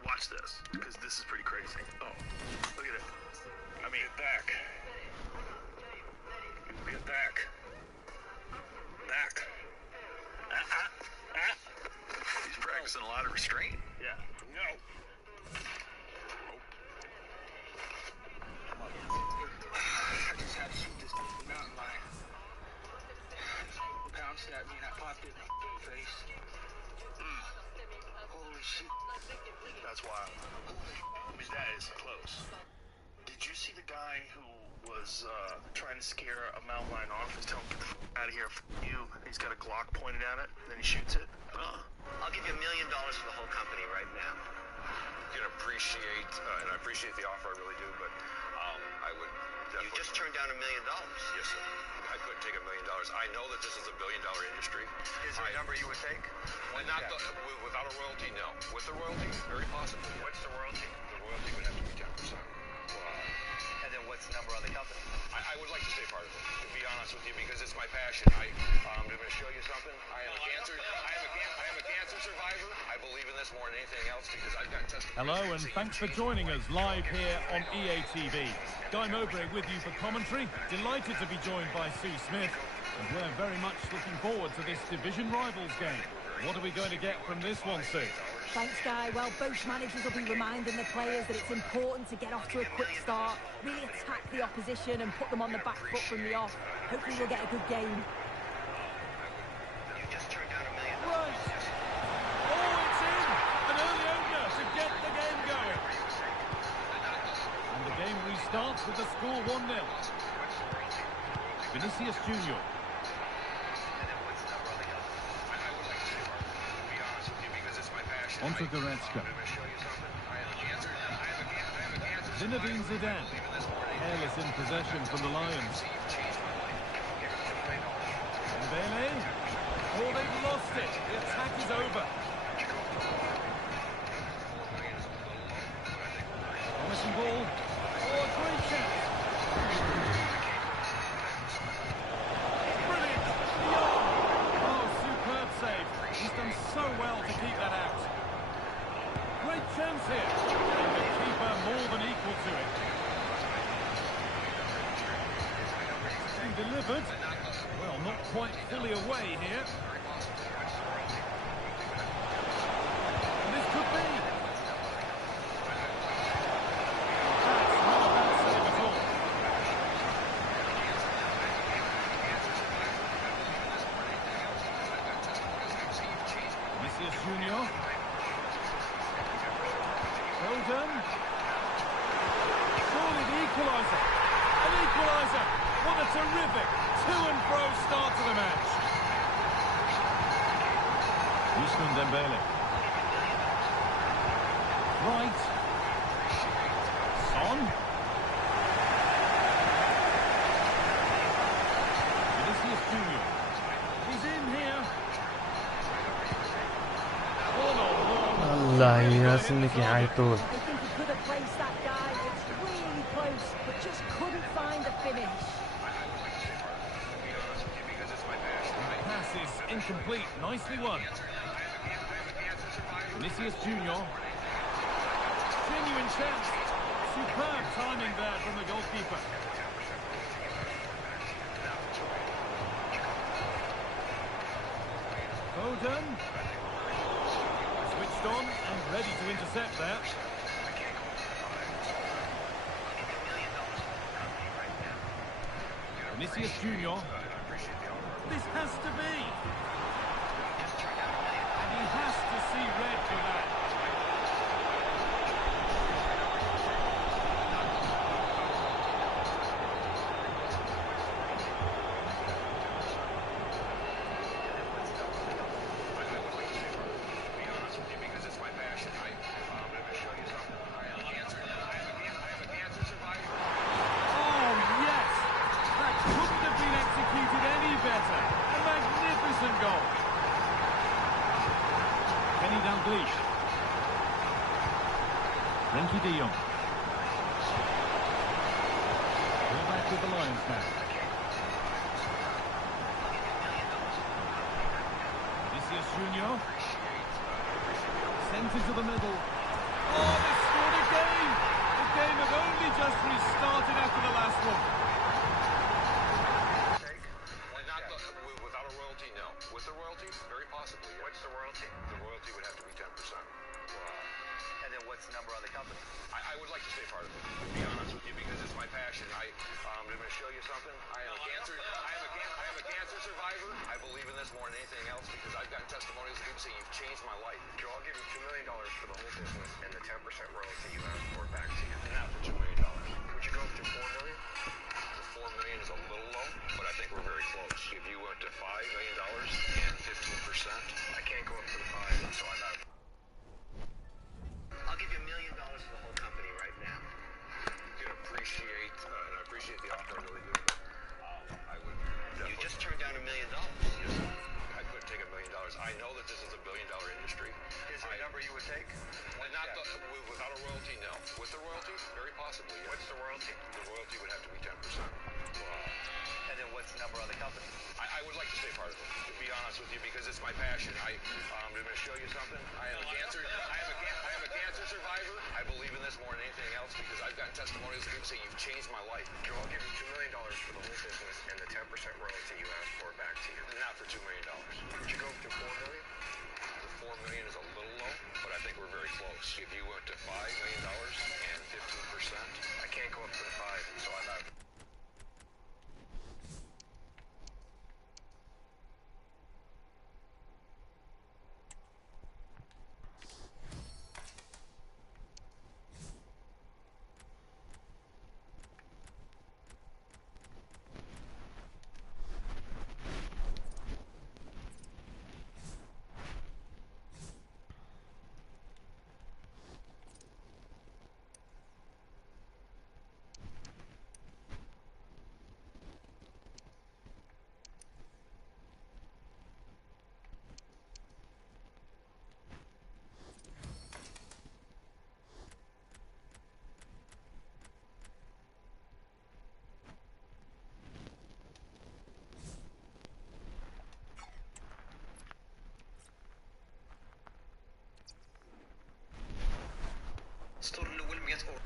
Watch this, because this is pretty crazy. Oh, look at it. I mean, back. Get back. Back. He's practicing a lot of restraint. Yeah. No. I just had to shoot this mountain lion. He bounced at me and I popped it in the face. Holy shit. That's wild. I mean, that is close. Did you see the guy who was trying to scare a mountain lion off? He's telling him, get the out of here, you. He's got a Glock pointed at it, and then he shoots it. I'll give you $1 million for the whole company right now. You can appreciate, and I appreciate the offer, I really do, but I would definitely... You just turned down $1 million. Yes, sir. I couldn't take $1 million. I know that this is a billion-dollar industry. Is there a number you would take? Without a royalty, no. With the royalty, very possible. What's the royalty? The royalty would have to be 10%. And then what's the number on the company? I would like to stay part of it, to be honest with you, because it's my passion. I'm going to show you something. I am a cancer survivor. I believe in this more than anything else because I've got tested. Hello and thanks for joining us live here on EA TV. Guy Mowbray with you for commentary. Delighted to be joined by Sue Smith. And we're very much looking forward to this division rivals game. What are we going to get from this one, Sue? Thanks, Guy. Well, both managers will be reminding the players that it's important to get off to a quick start, really attack the opposition and put them on the back foot from the off. Hopefully we'll get a good game. Right. Oh, it's in! An early opener to get the game going. And the game restarts with the score 1-0. Vinicius Junior. Onto Goretzka. Zinedine Zidane. Careless in possession from the Lions. Dembele. Oh, they've lost it. The attack is over. Promising ball. Oh, a great chance. Brilliant. Young. Oh, superb save. He's done so well to keep that out. Great chance here. And the keeper more than equal to it. And delivered. Well, not quite fully away here. And this could be. That's not a bad save at all. Vinicius Junior. Foden. Surely the equaliser. An equaliser. What a terrific to-and-fro start to the match. Ousmane Dembele. Right. Son. Vinicius Junior. He's in here. Allah, ياسنك يا عيطول. I think he could have placed that guy. It's really close, but just couldn't find the finish. Pass is incomplete. Nicely won. Vinicius Junior. Genuine chance. Superb timing there from the goalkeeper. Foden. Switched on and ready to intercept there. Vinicius Junior. This has to be. And he has to see red for that. Frenkie de Jong. We're back with the Lions now. Vinicius Junior. Sent into the middle. Oh, they scored again! The game had only just restarted after the last one. Without a royalty, no. With the royalty, very possibly. Yes. What's the royalty? The royalty would have to be 10%. And then what's the number on the company? I would like to stay part of it, to be honest with you, because it's my passion. I'm going to show you something. I am a cancer survivor. I believe in this more than anything else because I've got testimonials of people saying you've changed my life. Joe, I'll give you $2 million for the whole business and the 10% royalty you asked for back to you. Not for $2 million. Would you go up to $4 million? The $4 million is a little low, but I think we're very close. If you went to $5 million and 15%, I can't go up to the 5, so I'm out. I'll give you $1 million for the whole company right now. You can appreciate, and I appreciate the offer, I really do. I would definitely. You just turned down $1 million. Yes, I couldn't take $1 million. I know that this is a billion-dollar industry. Is there a number you would take? Without a royalty, no. With the royalty, very possibly. Yes. What's the royalty? The royalty would have to be 10%. And then what's the number on the company? I would like to stay part of it, to be honest with you, because it's my passion. I'm going to show you something. I am a cancer survivor. I believe in this more than anything else because I've gotten testimonials of people saying you've changed my life. Joe, I'll give you $2 million million for the whole business and the 10% royalty you asked for back to you. Not for $2 million. Would you go to $4 million? The $4 million is a little low, but I think we're very close. If you went to $5 million and 15%, I can't go up to the 5, so I'm out. السطور الأول 100 أورو.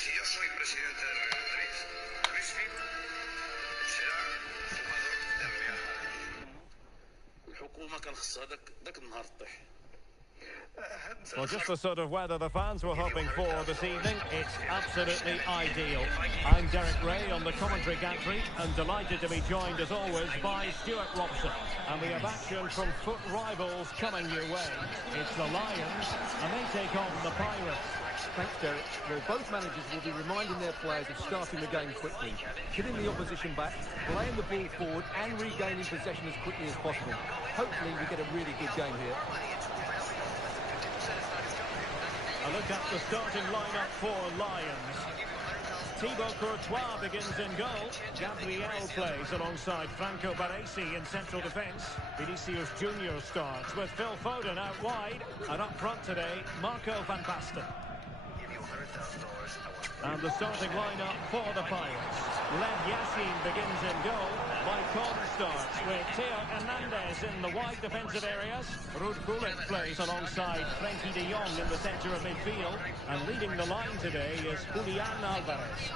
Si yo soy presidente del Real Madrid, Luis Figo será jugador del Real Madrid. الحكومة كان خصها داك النهار تطيح. Well, just the sort of weather the fans were hoping for this evening. It's absolutely ideal. I'm Derek Ray on the commentary gantry and delighted to be joined as always by Stuart Robson. And we have action from foot rivals coming your way. It's the Lions and they take on the Pirates. Thanks, Derek. Well, both managers will be reminding their players of starting the game quickly, hitting the opposition back, playing the ball forward and regaining possession as quickly as possible. Hopefully we get a really good game here. A look at the starting lineup for Lions. Thibaut Courtois begins in goal. Gabriel plays alongside Franco Baresi in central defence. Vinicius Junior starts with Phil Foden out wide. And up front today, Marco van Basten. And the starting lineup for the Pirates. Lev Yassin begins in goal. Mike Conn starts with Theo Hernandez in the wide defensive areas. Ruud Gullit plays alongside Frenkie de Jong in the centre of midfield. And leading the line today is Julian Alvarez.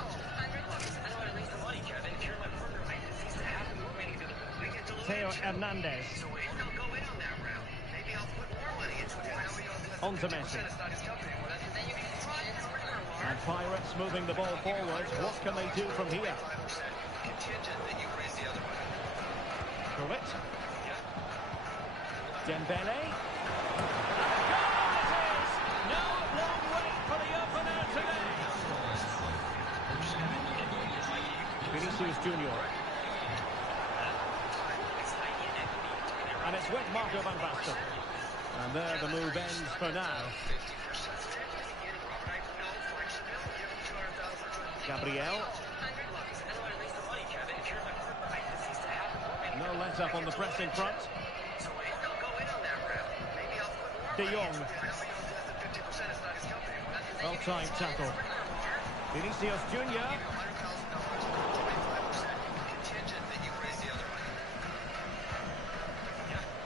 Theo Hernandez. On to Messi. And Pirates moving the ball forward. What can they do from here? Gullit. Dembele. And goal it is! No long wait for the opener today. Vinicius Junior. And it's with Marco van Basten. And there the move ends for now. Gabriel. No let up on the pressing front. De Jong. Well-timed tackle. Vinicius Junior.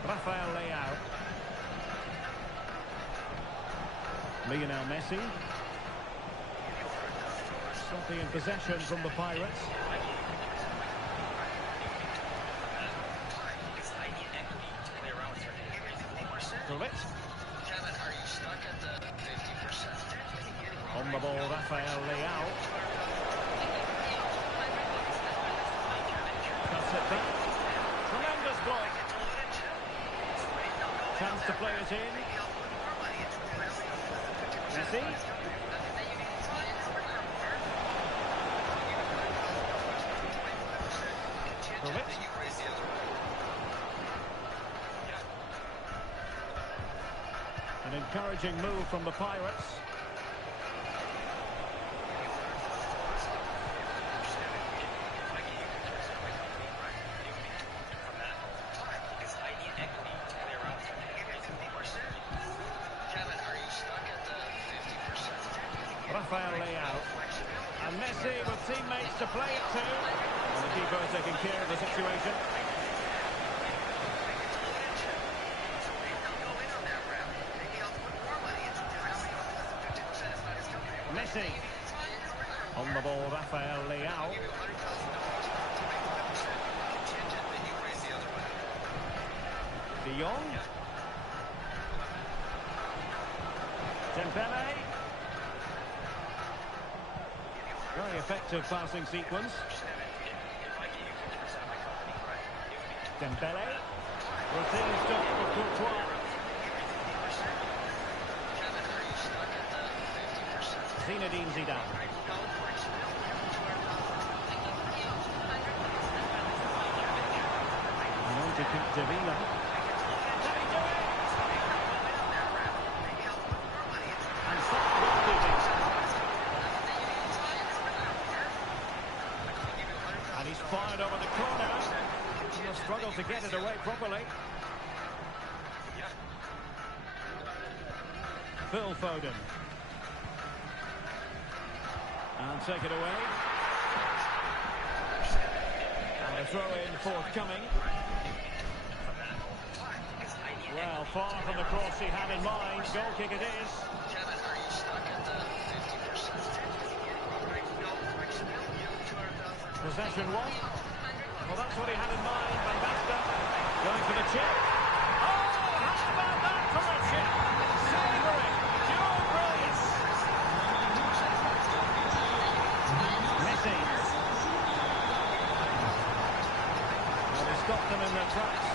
Rafael Leao. Lionel Messi. Sloppy in possession from the Pirates. Gullit. On the ball, Rafael Leao. Cuts it back. Tremendous block. Chance to play it in. Messi. Gullit. An encouraging move from the Pirates. Rafael Leao. And Messi with teammates to play it to. And the keeper taking care of the situation. Messi. On the ball, Rafael Leao. De Jong. Dembele. Very effective passing sequence. Dembele. Routine stop with Courtois. Zinedine Zidane. And on to Capdevila. And soft goalkeeping. And he's fired over the corner. He'll struggle to get it away properly. Phil Foden. And take it away. And a throw-in forthcoming. Well, far from the cross he had in mind. Goal kick it is. Possession one. Well, that's what he had in mind. Van Basten going for the chip. Oh, how about that for a chip? Savouring. Pure brilliance. Messi. Well, he stopped them in their tracks.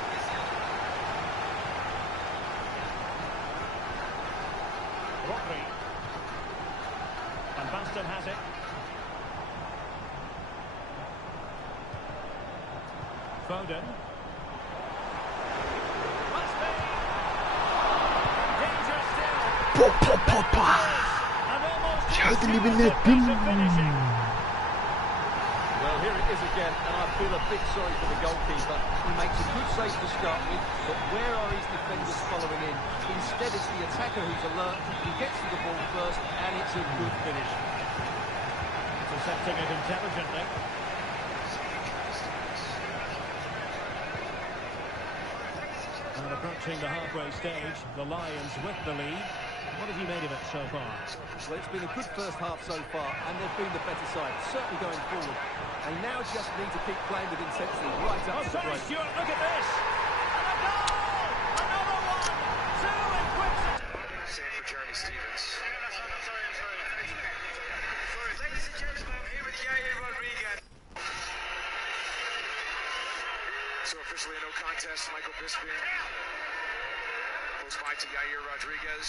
Rodri. Van Basten has it. Foden. Must be. Dangerous still. بو بو بو بو. شحال اللي بالله بم. Well, here it is again, and I feel a bit sorry for the goalkeeper. He makes a good save to start with, but where are his defenders following in? Instead, it's the attacker who's alert. He gets to the ball first, and it's a good finish. Intercepting it intelligently. And approaching the halfway stage, the Lions with the lead. What have you made of it so far? Well, it's been a good first half so far, and they've been the better side, certainly going forward. They now just need to keep playing with intensity right up to the break. Stuart, look at this! And a goal! Another one! Two in quick. Same for Jeremy Stevens. Ladies and gentlemen, I'm here with Yair Rodriguez. So officially a no contest, Michael Bisping goes by to Yair Rodriguez.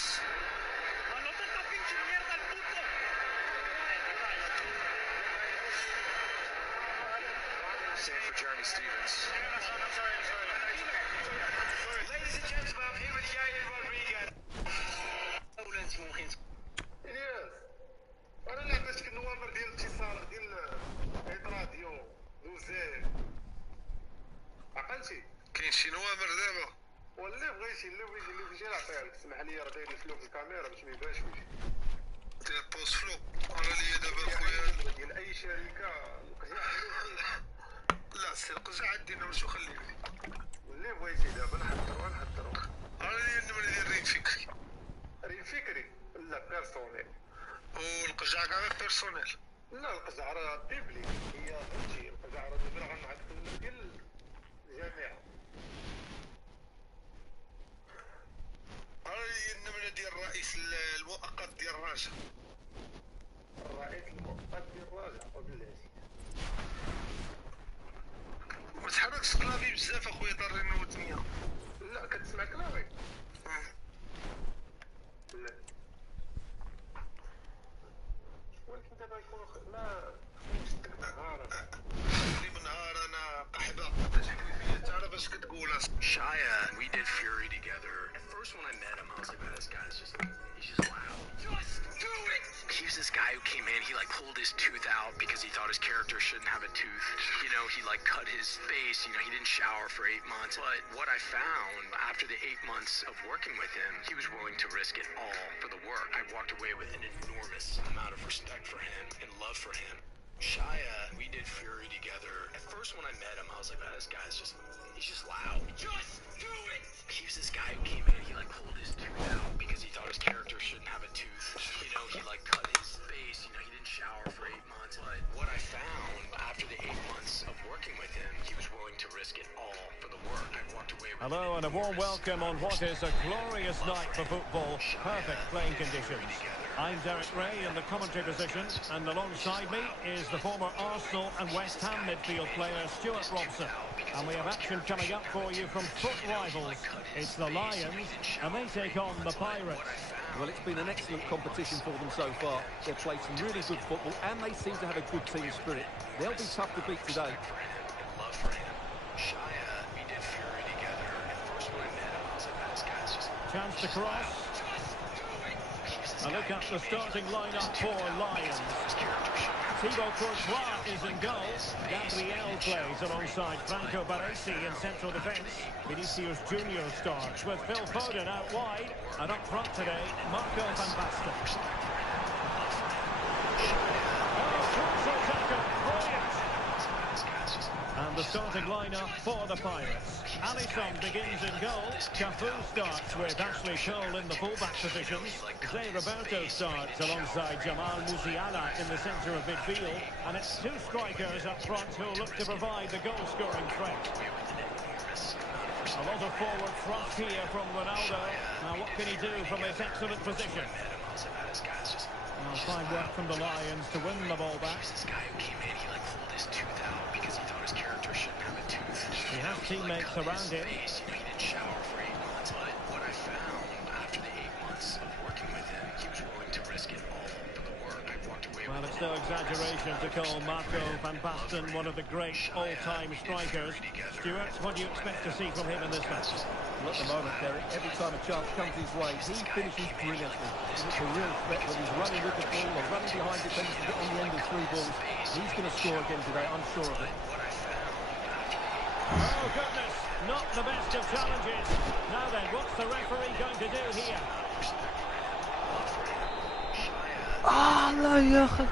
Same for Jeremy Stevens. Ladies and gentlemen, I'm here with Yair Rodriguez. الياس انا اللي عطيتك النوامر ديال الاتصال ديال عيط راديو دوزيك عقلتي كاين شي نوامر دابا ولا بغيتي اللي بغيتي نعطيها لك اسمح لي راه داير فلو في الكاميرا باش ما يبانش وجهي دير بوز فلو انا ليا دابا خويا ديال اي شركه القزع لا سي القزع عندنا واش خليه اللي بغيتي دابا نحضروا انا ليا النمر ديال رين فكري لا بيرسونيل والقزع كاع بيرسونيل لا القزع راه بيبليك هي فهمتي القزع راه دابا غنعطيك النمر ديال الجامعه انا ليا النمر ديال الرئيس المؤقت ديال الراجا الرئيس المؤقت ديال الراجا وبلاتي ما تحركش كلافي بزاف اخويا ضرينا وثمية لا كتسمع كلافي لا ولكن دابا يكون ما اللي من نهار انا قحبه تعرف اش كتقول Shia, we did Fury together. At first when I met him, I was like, man, this guy's just he's just loud. Just do it! He was this guy who came in, he like pulled his tooth out because he thought his character shouldn't have a tooth. You know, he like cut his face, you know, he didn't shower for 8 months. But what I found after the 8 months of working with him, he was willing to risk risk it all for the work. I walked away with an enormous amount of respect for him and love for him. Shia, we did Fury together. At first when I met him, I was like, oh, this guy's he's just loud. Just do it! He was this guy who came in, he like pulled his tooth out because he thought his character shouldn't have a tooth. You know, he like cut his face, you know, he didn't shower for 8 months. But what I found after the 8 months of working with him, he was willing to risk it all for the work. I walked away with Hello and a warm welcome on what is a glorious night for football. Perfect playing conditions. I'm Derek Ray in the commentary position, and alongside me is the former Arsenal and West Ham midfield player Stuart Robson. And we have action coming up for you from foot rivals. It's the Lions, and they take on the Pirates. Well, it's been an excellent competition for them so far. They've played some really good football, and they seem to have a good team spirit. They'll be tough to beat today. Chance to cross. A look at the starting lineup for Lions. Thibaut Courtois is in goal. Gabriel plays alongside Franco Baresi in central defence. Vinicius Junior starts with Phil Foden out wide. And up front today, Marco van Basten. And the starting lineup for the Pirates. Alisson begins in goal. Cafu starts with Ashley Cole in the fullback positions. Zé Roberto starts alongside Jamal Musiala in the centre of midfield. And it's two strikers up front who look to provide the goal-scoring threat. A lot of forward thrust here from Ronaldo. Now what can he do from his excellent position? Now fine work from the Lions to win the ball back. He has teammates around him. Well, it's no exaggeration to call Marco van Basten one of the great all-time strikers. Stuart, what do you expect to see from him in this match? Well, at the moment, Derek, every time a chance comes his way, he finishes brilliantly. It's a real threat when he's running with the ball or running behind defenders to get on the end of through balls. He's going to score again today, I'm sure of it. Oh, goodness, not the best of challenges. Now then, what's the referee going to do here? Ah, لا يا أخي.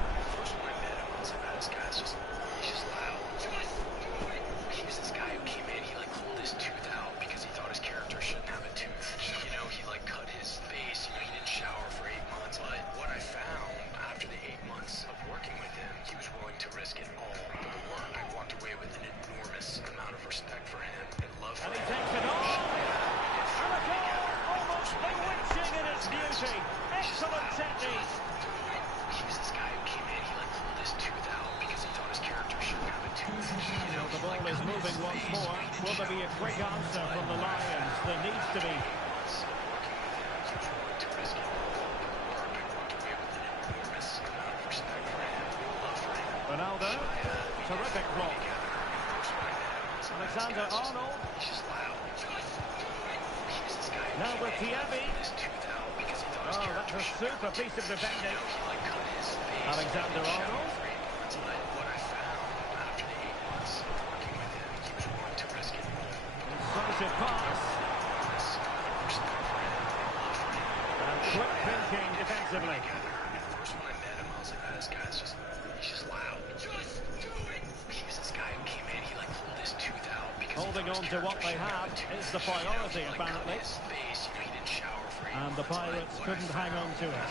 Will there be a quick answer from the Lions? There needs to be. Ronaldo, terrific block. Alexander-Arnold. Now with Diaby. Oh, that's a super piece of defending. Alexander-Arnold. Incisive pass. And quick thinking defensively. First when I met him, I was like, oh, this guy's he's just loud. Just do it! He was this guy who came in, he like pulled his tooth out. Holding on to what they have is the priority, apparently. And the Pirates couldn't hang on to it.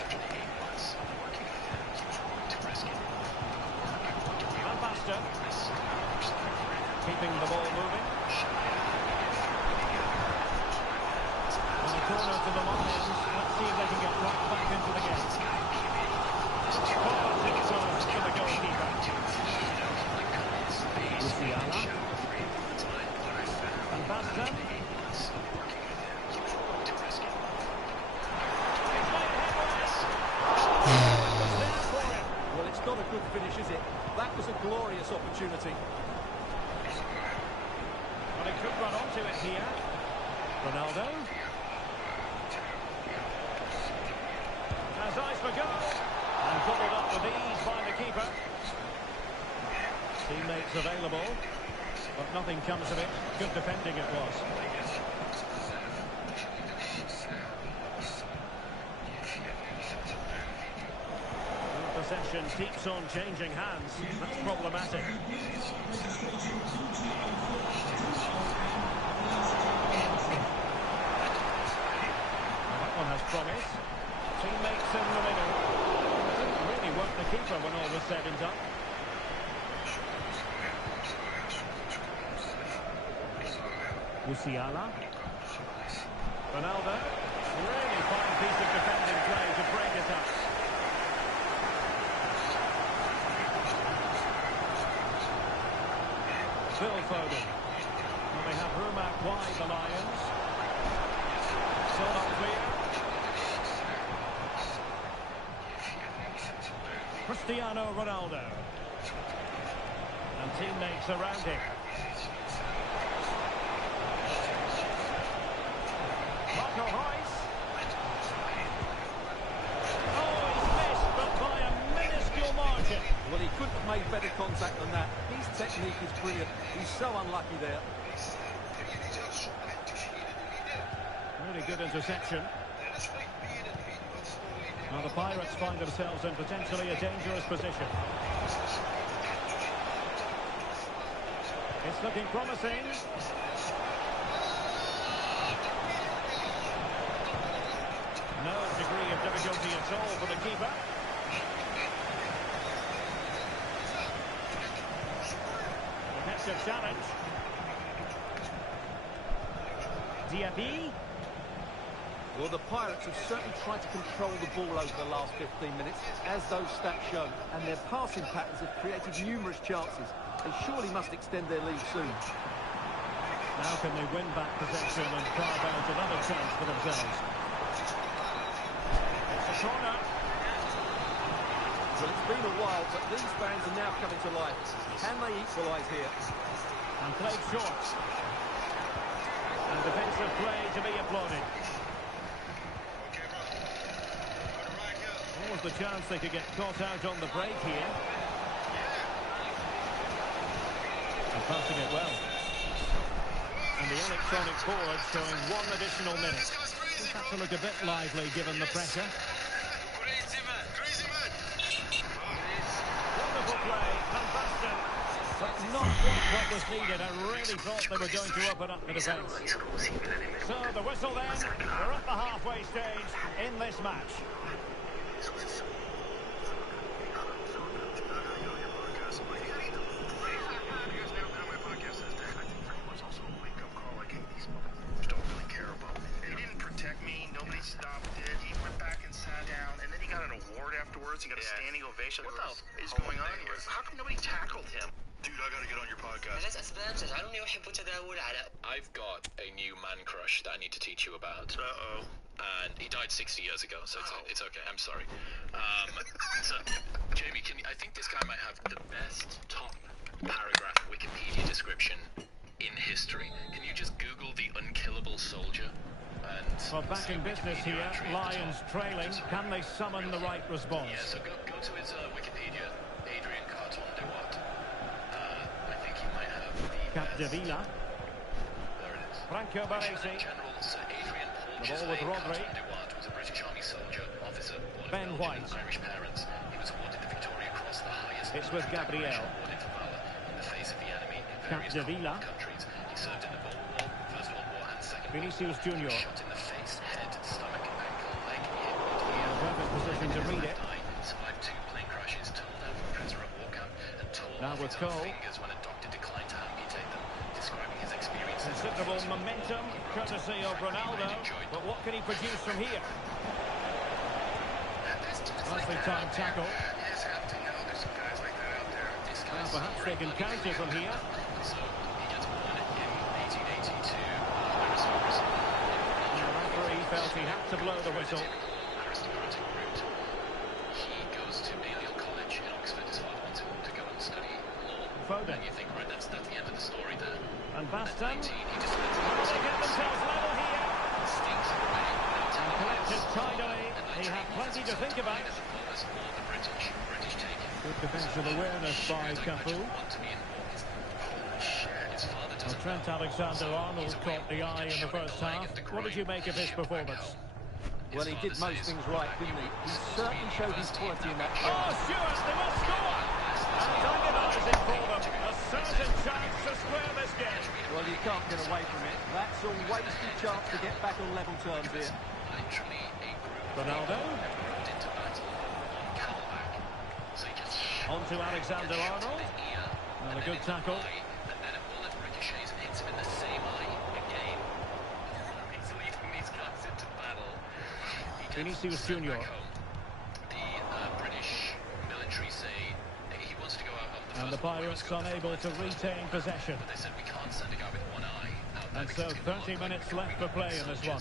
Van Basten. Keeping the ball moving. And a corner to the Lions. Let's see if they can get right back into the game. Far too close to the goalkeeper. Musiala. Van Basten. Well, it's not a good finish, is it? That was a glorious opportunity. Well, he could run onto it here. Ronaldo. Has eyes for goal. And bubbled up with ease by the keeper. Teammates available. But nothing comes of it. Good defending it was. possession keeps on changing hands. That's problematic. Well, that one has promise. Teammates in the middle. Didn't really work the keeper when all was said and done. Musiala. Ronaldo. Really fine piece of defending play to break it up. Phil Foden. Well, they have room out wide, the Lions. Still not clear. Cristiano Ronaldo. And teammates around him. Marco Reus. Oh, he's missed, but by a minuscule margin. Well, he couldn't have made better contact than that. His technique is brilliant. He's so unlucky there. Really good interception. Now the Pirates find themselves in potentially a dangerous position. It's looking promising. No degree of difficulty at all for the keeper. Defensive challenge. Diaby. Well, the Pirates have certainly tried to control the ball over the last 15 minutes, as those stats show, and their passing patterns have created numerous chances. They surely must extend their lead soon. Now can they win back possession and carve out another chance for themselves? It's a corner. Well, it's been a while, but these fans are now coming to life. Can they equalise here? And played short. And defensive play to be applauded. What was the chance they could get caught out on the break here? And passing it well. And the electronic board showing one additional minute. Just have to look a bit lively given the pressure. Wonderful play, Van Basten. But not quite what was needed. I really thought they were going to open up the defence. So the whistle then. We're at the halfway stage in this match. He got a standing ovation. What the is going on here? How come nobody tackled him? Dude, I gotta get on your podcast. I've got a new man crush that I need to teach you about. Uh-oh. And he died 60 years ago, so it's okay. I'm sorry. So, Jamie, I think this guy might have the best top paragraph Wikipedia description in history. Can you just Google the unkillable soldier? Well, back in business here, Lions trailing. Can they summon the right response? Yeah, so go to his Wikipedia, Adrian Carton de Watt. I think he might have the... Capdevila. There it is. Franco Baresi. General Sir Adrian Paul The ball with Rodri. Carton de Watt was a British Army soldier, officer, born Ben of White. Belgian and Irish parents. He was awarded the Victoria Cross, the highest... It's with Gabriel. ...awarded for valor in the face of the enemy in various Capdevila. countries. He served in the First World War and Second World Vinicius War. Junior. Shot in the face, head, stomach, ankle, leg, hip, Perfect position to read it. Survived 2 plane crashes, told out from a prisoner at war camp, and told Now off with his own Cole. fingers when a doctor declined to amputate them, describing his experiences. Considerable momentum, courtesy of Ronaldo. But what can he produce from here? Nicely timed tackle. Now perhaps they can counter from here. So he gets one in 1882. The referee felt he had to blow the whistle. Aristocratic route. He goes to Balliol College in Oxford. His father wants him to go and study law. Foden. And you think, right, that's the end of the story there. And Basten. He just They get themselves level here. stinks it away. And collected tidily. He had plenty to think about. The British take it. Good defensive awareness by Cafu. Well, Trent Alexander-Arnold caught the eye in the first half. What did you make of his performance? Well, he did most things right, didn't he? He certainly showed his quality in that. Oh, Stewart, they must score! And he's agonising for them. A certain chance to square this game. Well, you can't get away from it. That's a wasted chance to get back on level terms here. Ronaldo. On to Alexander-Arnold. And a good tackle. Vinicius Junior. And the Pirates unable to retain possession. And so 30 minutes left for play in this one.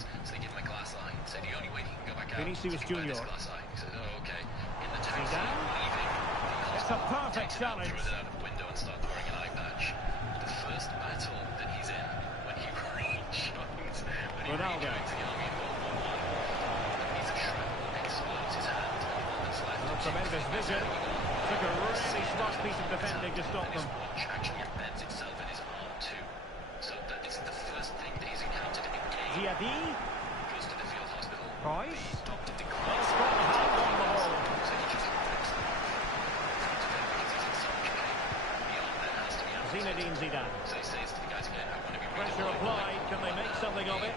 Vinicius Junior. Zidane. It's a perfect challenge. Ronaldo. Tremendous vision. Took a really smart piece of defending to stop them. Diaby. Price. Well strong hand on the ball. Zinedine Zidane. Pressure applied. Can they make something of it?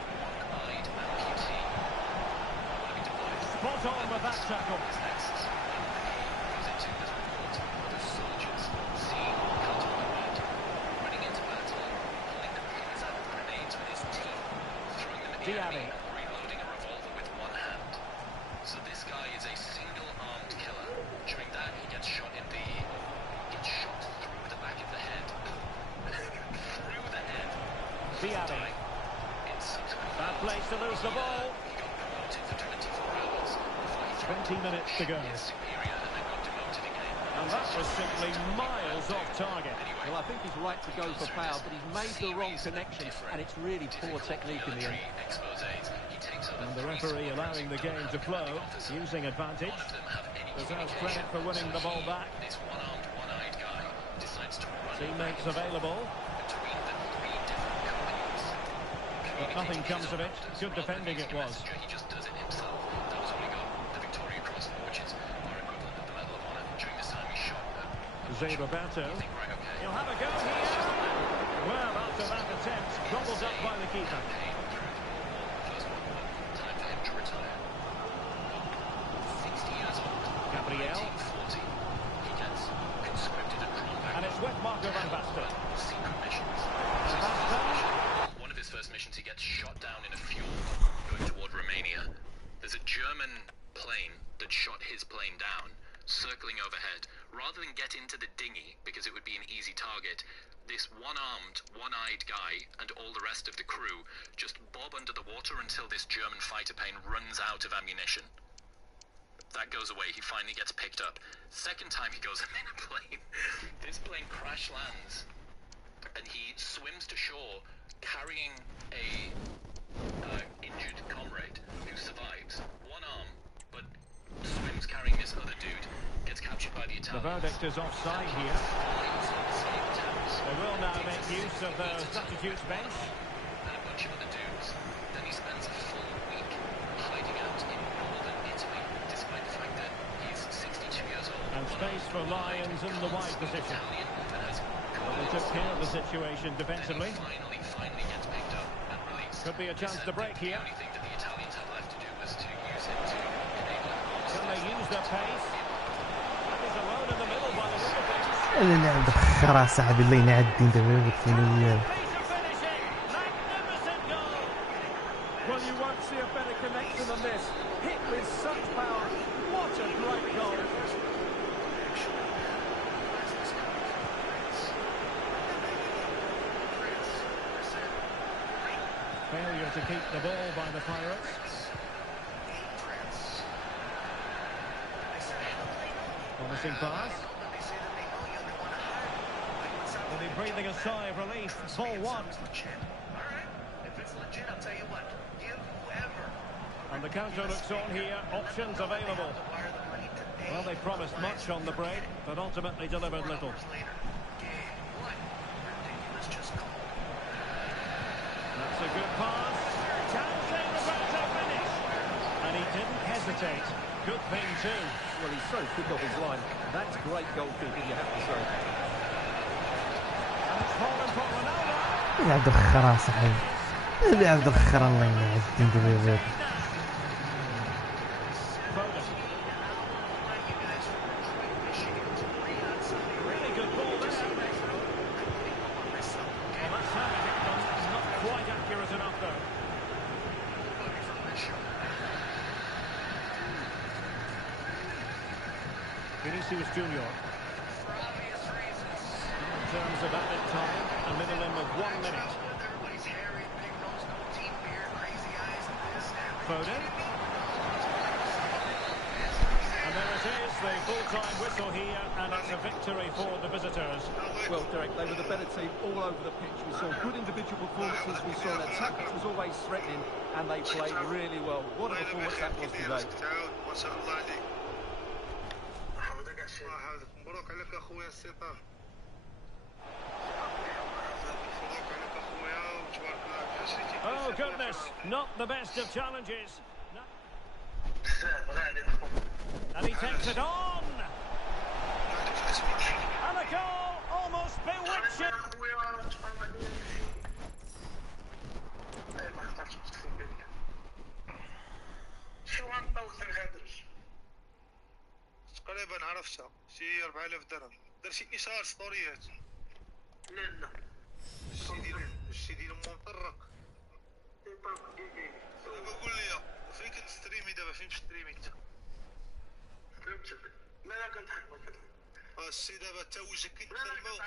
Spot on with that tackle. Diaby. Reloading a revolver with one hand. So this guy is a single-armed killer. During that, he gets shot in the... gets shot through the back of the head. Through the head. Diaby. Bad place to lose the ball. He got promoted for 24 hours. 20 minutes to go. And that was simply miles off target. Well, I think he's right to go for foul, but he's made the wrong connection, and it's really poor technique in the end. And the referee allowing the game to flow, using advantage. Deserves credit for winning the ball back. Teammates available. But nothing comes of it. Good defending it was. Jose Roberto. He'll have a go here. Well, after that attempt, gobbled up by the keeper. Gabriel. And it's with Marco van Basten. One of his first missions, he gets shot down in a fuel going toward Romania. There's a German plane that shot his plane down, circling overhead. Rather than get into the dinghy, because it would be an easy target, this one-armed, one-eyed guy and all the rest of the crew just bob under the water until this German fighter plane runs out of ammunition. That goes away, he finally gets picked up. Second time he goes in a plane, this plane crash lands, and he swims to shore carrying a injured comrade who survives. One arm, but swims carrying this other dude. Gets captured by the Italians. The verdict is offside here. They will now make use of the substitutes bench. And a bunch of other dudes. Then he spends a full week hiding out in northern Italy, despite the fact that he's 62 years old. And space for Lions in the wide position. Well, they took care of the situation defensively. Finally gets picked up and released. Could be a chance to break here. The only thing that the Italians had left to do was to use it to enable it. Can they use their pace? اللي عنده خرا صاحبي الله ينعدي انت فين Well, you won't see a better connection than this. Hit with such power. What a great goal. Failure to keep the ball by the Pirates. Promising pass. Will be breathing a sigh of relief. Ball one. If it's legit, I'll tell you what. Give whoever. And the counter looks on here. Options available. Well, they promised much on the break, but ultimately delivered little. That's a good pass. Can Roberto finish? And he hesitate. Good thing too. Well, he's so quick off his line. That's great goalkeeping, you have to say. And it's fallen for Ronaldo. يلعب دخرة صحيح. يلعب دخرة الله يلعب الدين دبيبات. Really good ball there. Well, that's how it done. Not quite accurate enough though. Vinicius Junior. In terms of added time, a minimum of 1 minute. Foden. And there it is, the full-time whistle here, and it's a victory for the visitors. Well, Derek, they were the better team all over the pitch. We saw good individual performances, we saw an attack which was always threatening, and they played really well. What a performance that was today. Oh, goodness, not the best of challenges. No. And he takes it on. And a goal, almost bewitching. تقريبا عرفتها شي 4000 درهم دار شي اشهار ستوريات لا الشي ديال مطرق دابا قول لي فين كتستريمي دابا فين تستريمي انت فهمتك لا كنتحكم السي دابا تا وجهك كيترمى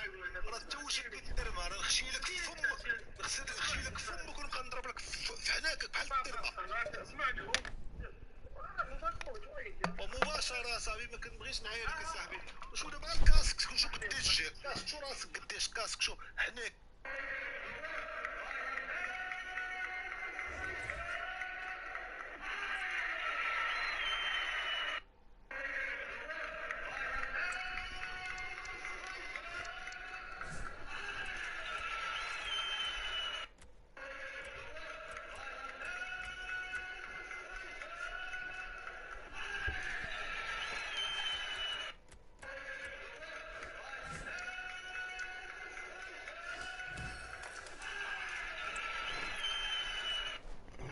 راه تا وجهك كيترمى راه نخشي لك في فمك نخشي لك في فمك ونبقى نضرب لك في حناكك بحال الترمى ومباشرة صاحبي ما كنبغيش نعايا لك صاحبي شو دابا الكاسك شو قداش جا شو راسك قداش كاسك شو حناك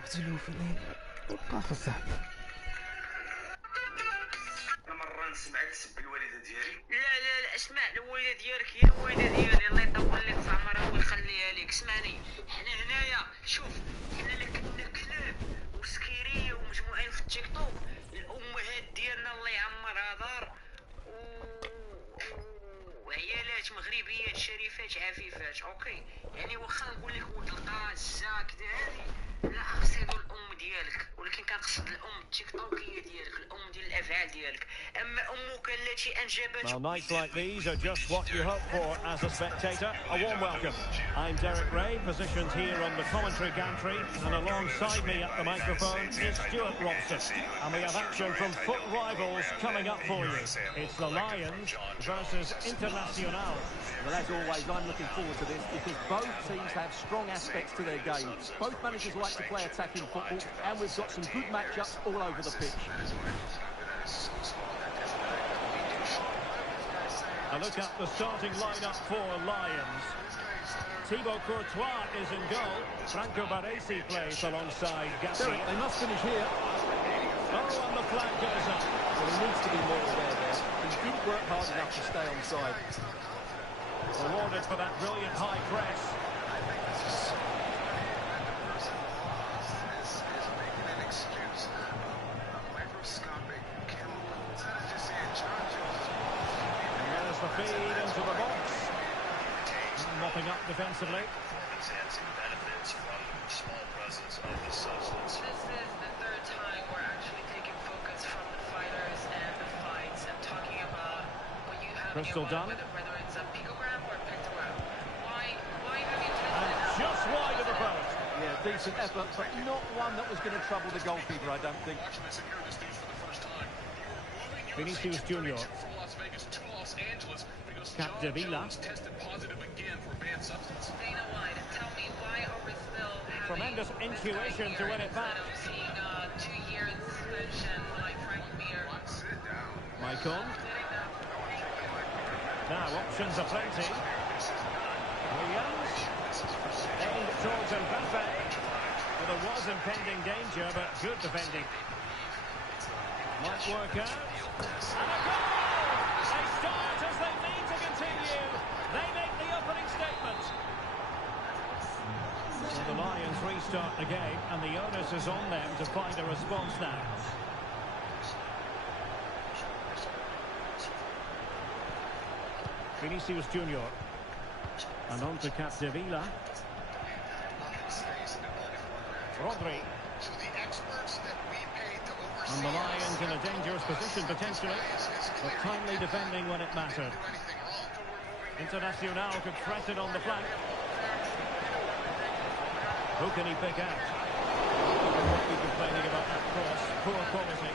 اقتلوه في الليل وقف صاحبي. انا مره سمعت تسب الوالده ديالي لا اسمع الوالده ديالك هي الوالده ديالي الله يطول لك في عمرها ويخليها لك. اسمعني حنا هنايا شوف حنا اللي كنا كلاب وسكيريه ومجموعين في التيك توك الامهات ديالنا الله يعمرها دار وعيالات مغربيات شريفات عفيفات اوكي يعني واخا نقول لك ولد القازه كذا هذه لا اقصد الام ديالك ولكن كنقصد الام التيك توكيه ديالك الام ديال الافعال ديالك اما امك التي انجبت. Well, nights like these are just what you hope for as a spectator. A warm welcome. I'm Derek Ray, positioned here on the commentary gantry, and alongside me at the microphone is Stuart Robson. And we have action from foot rivals coming up for you. It's the Lions versus Internacional. Well, as always, I'm looking forward to this because both teams have strong aspects to their game. Both managers like to play attacking football, and we've got some good matchups all over the pitch. A look at the starting lineup for Lions. Thibaut Courtois is in goal. Franco Baresi plays alongside Gassi. They must finish here. Oh, and the flag goes up. Well, he needs to be more aware there. He didn't work hard enough to stay onside. Rewarded for that brilliant high press. And there's the feed into the box. Mopping up defensively. Benefits from small presence of the substance. This is the third time we're actually taking focus from the fighters and the fights and talking about what you have Crystal in your done. mind, whether it's a picogram or a pictogram. Why have you taken And it out? just wide of the post. Yeah, decent effort, but not one that was going to trouble the goalkeeper, I don't think. Vinicius Junior. Capdevila. Dana White, tell me why are we still having Tremendous intuition to win it back. instead of seeing a 2-year suspension? on. Now options are plenty. Williams. Aimed towards Mbappe. Well, there was impending danger, but good defending. Might work out. And a goal! They start as they need to continue. They make the opening statement. So the Lions restart the game, and the onus is on them to find a response now. Vinicius Junior. And on to Capdevila. Rodri. And the Lions in a dangerous position potentially, but timely defending when it mattered. Internacional could threaten on the flank. Who can he pick out? Won't be complaining about that cross. Poor quality.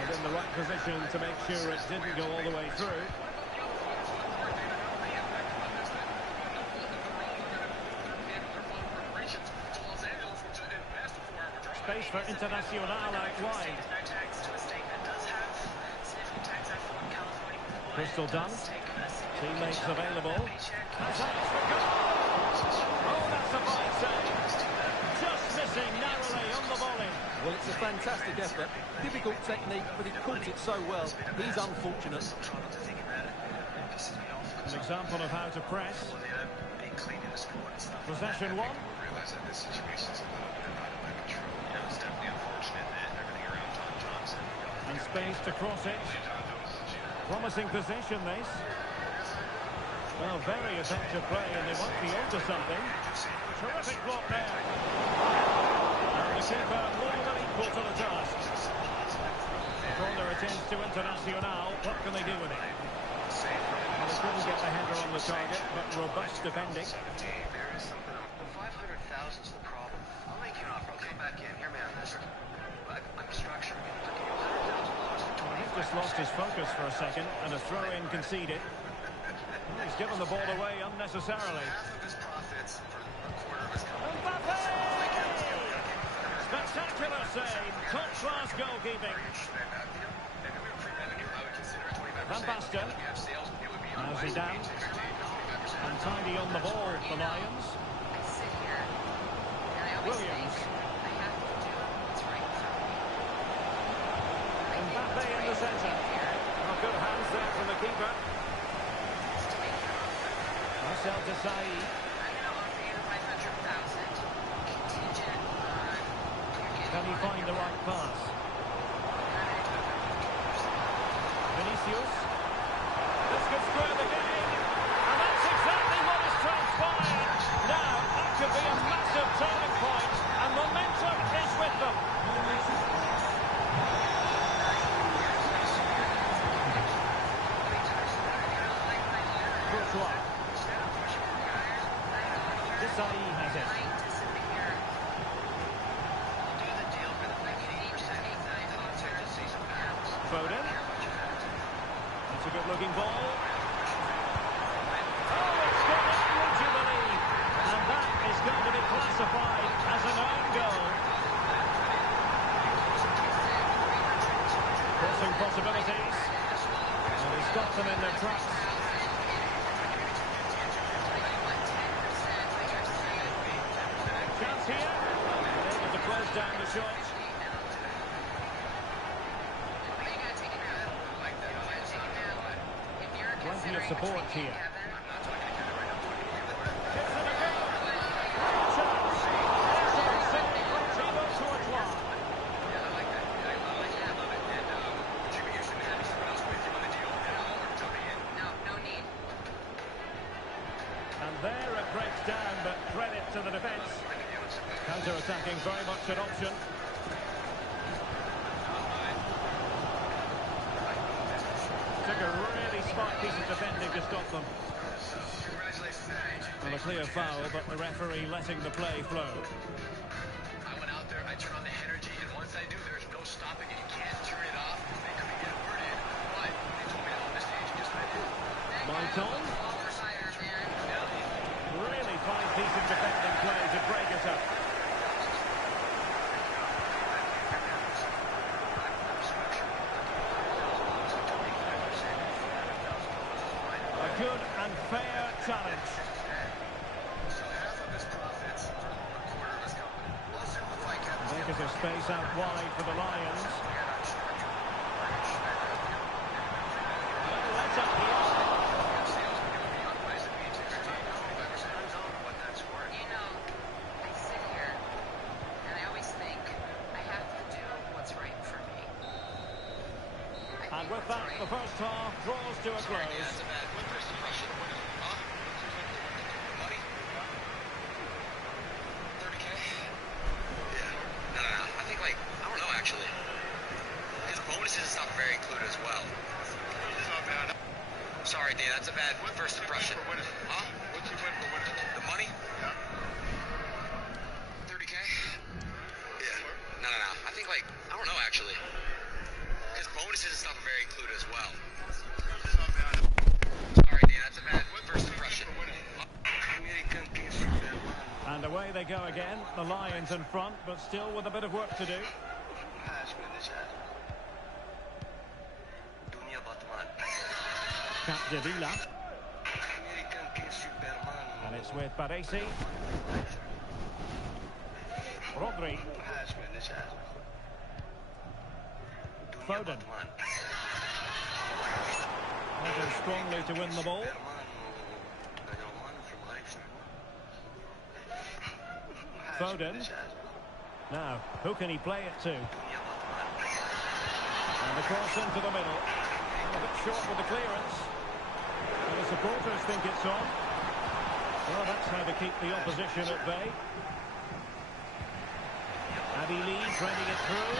And in the right position to make sure it didn't go all the way through. Space for Internacional out wide. Crystal done. Teammates available. Oh, that's a fine save. Just missing narrowly on the volley. Well, it's a fantastic effort. Difficult technique, but he caught it so well. He's unfortunate. An example of how to press. Possession one. And space to cross it. Promising position, this. Well, very effective play, and they might be onto something. Terrific block there. And the keeper more than equal to the task. Corner attempts to Internacional. What can they do with it? Well, they couldn't get the header on the target, but robust defending. 500,000's the problem. I'll make you an offer. I'll come back in. Hear me on this. I'm structured. He's just lost his focus for a second, and a throw-in conceded. He's given the ball away unnecessarily. Mbappe! Spectacular save. Top-class goalkeeping. Van Basten. Now Zidane. Untidy on the ball, the Lions. Williams. Mbappe in the centre. Oh, good hands there from the keeper. Marcel Desailly. Can he find the right pass? Vinicius. This could square the game. And that's exactly what has transpired. Now, that could be a massive turning point. And momentum is with them. Desailly has it. Foden. That's a good-looking ball. Oh, it's gone in, would you believe? And that is going to be classified as an own goal. Crossing possibilities. And he's got them in their tracks. Chance here. Able to close down the shot. Plenty of support here. And there it breaks down, but credit to the defence. Counter-attacking, very much an option. Took a really smart piece of defending to stop them. Well, a clear foul, but the referee letting the play flow. I went out there, I turned on the energy, and once I do, there's no stopping it. You can't turn it off. They couldn't get a word in, but they told me on the stage, just let it. Monton. Really fine piece of defending play to break it up. good and fair challenge. Make it a space out wide for the Lions. Let's up here. You know, I sit here and I always think I have to do what's right for me. And with that, the first half draws to a close. Bonuses and stuff are very included as well. Sorry, Dan, that's a bad first impression. Huh? What's your win for winning? The money? Yeah. 30K? Yeah. No. I think, like, I don't know, actually. Because bonuses and stuff are very included as well. Sorry, Dan, that's a bad first impression. And away they go again. The Lions in front, but still with a bit of work to do. Capdevila. And it's with Baresi. Rodri. Foden. Moving strongly to win the ball. Foden. Now, who can he play it to? And the cross into the middle. A bit short with the clearance. And the supporters think it's on. Well, that's how to keep the opposition at bay. Abby Lee threading it through.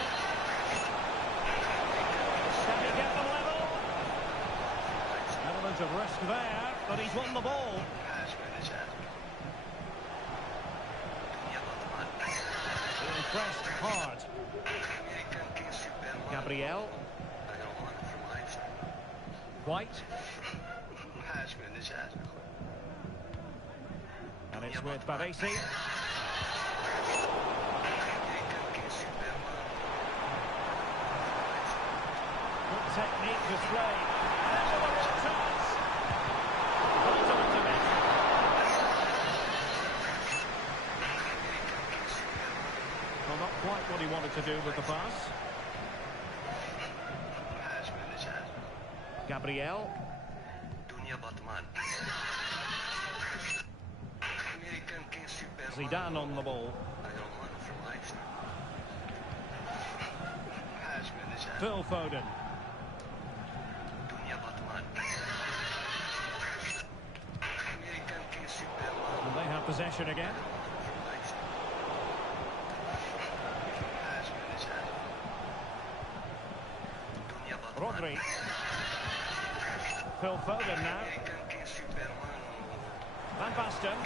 Can he get them level? Element of risk there, but he's won the ball. Being pressed hard. Gabriel. White. And it's with Baresi. Good technique displayed. And into the real chance. Well, not quite what he wanted to do with the pass. Gabriel. Zidane on the ball. Phil Foden. And they have possession again. Rodri. Phil Foden now. Van Basten.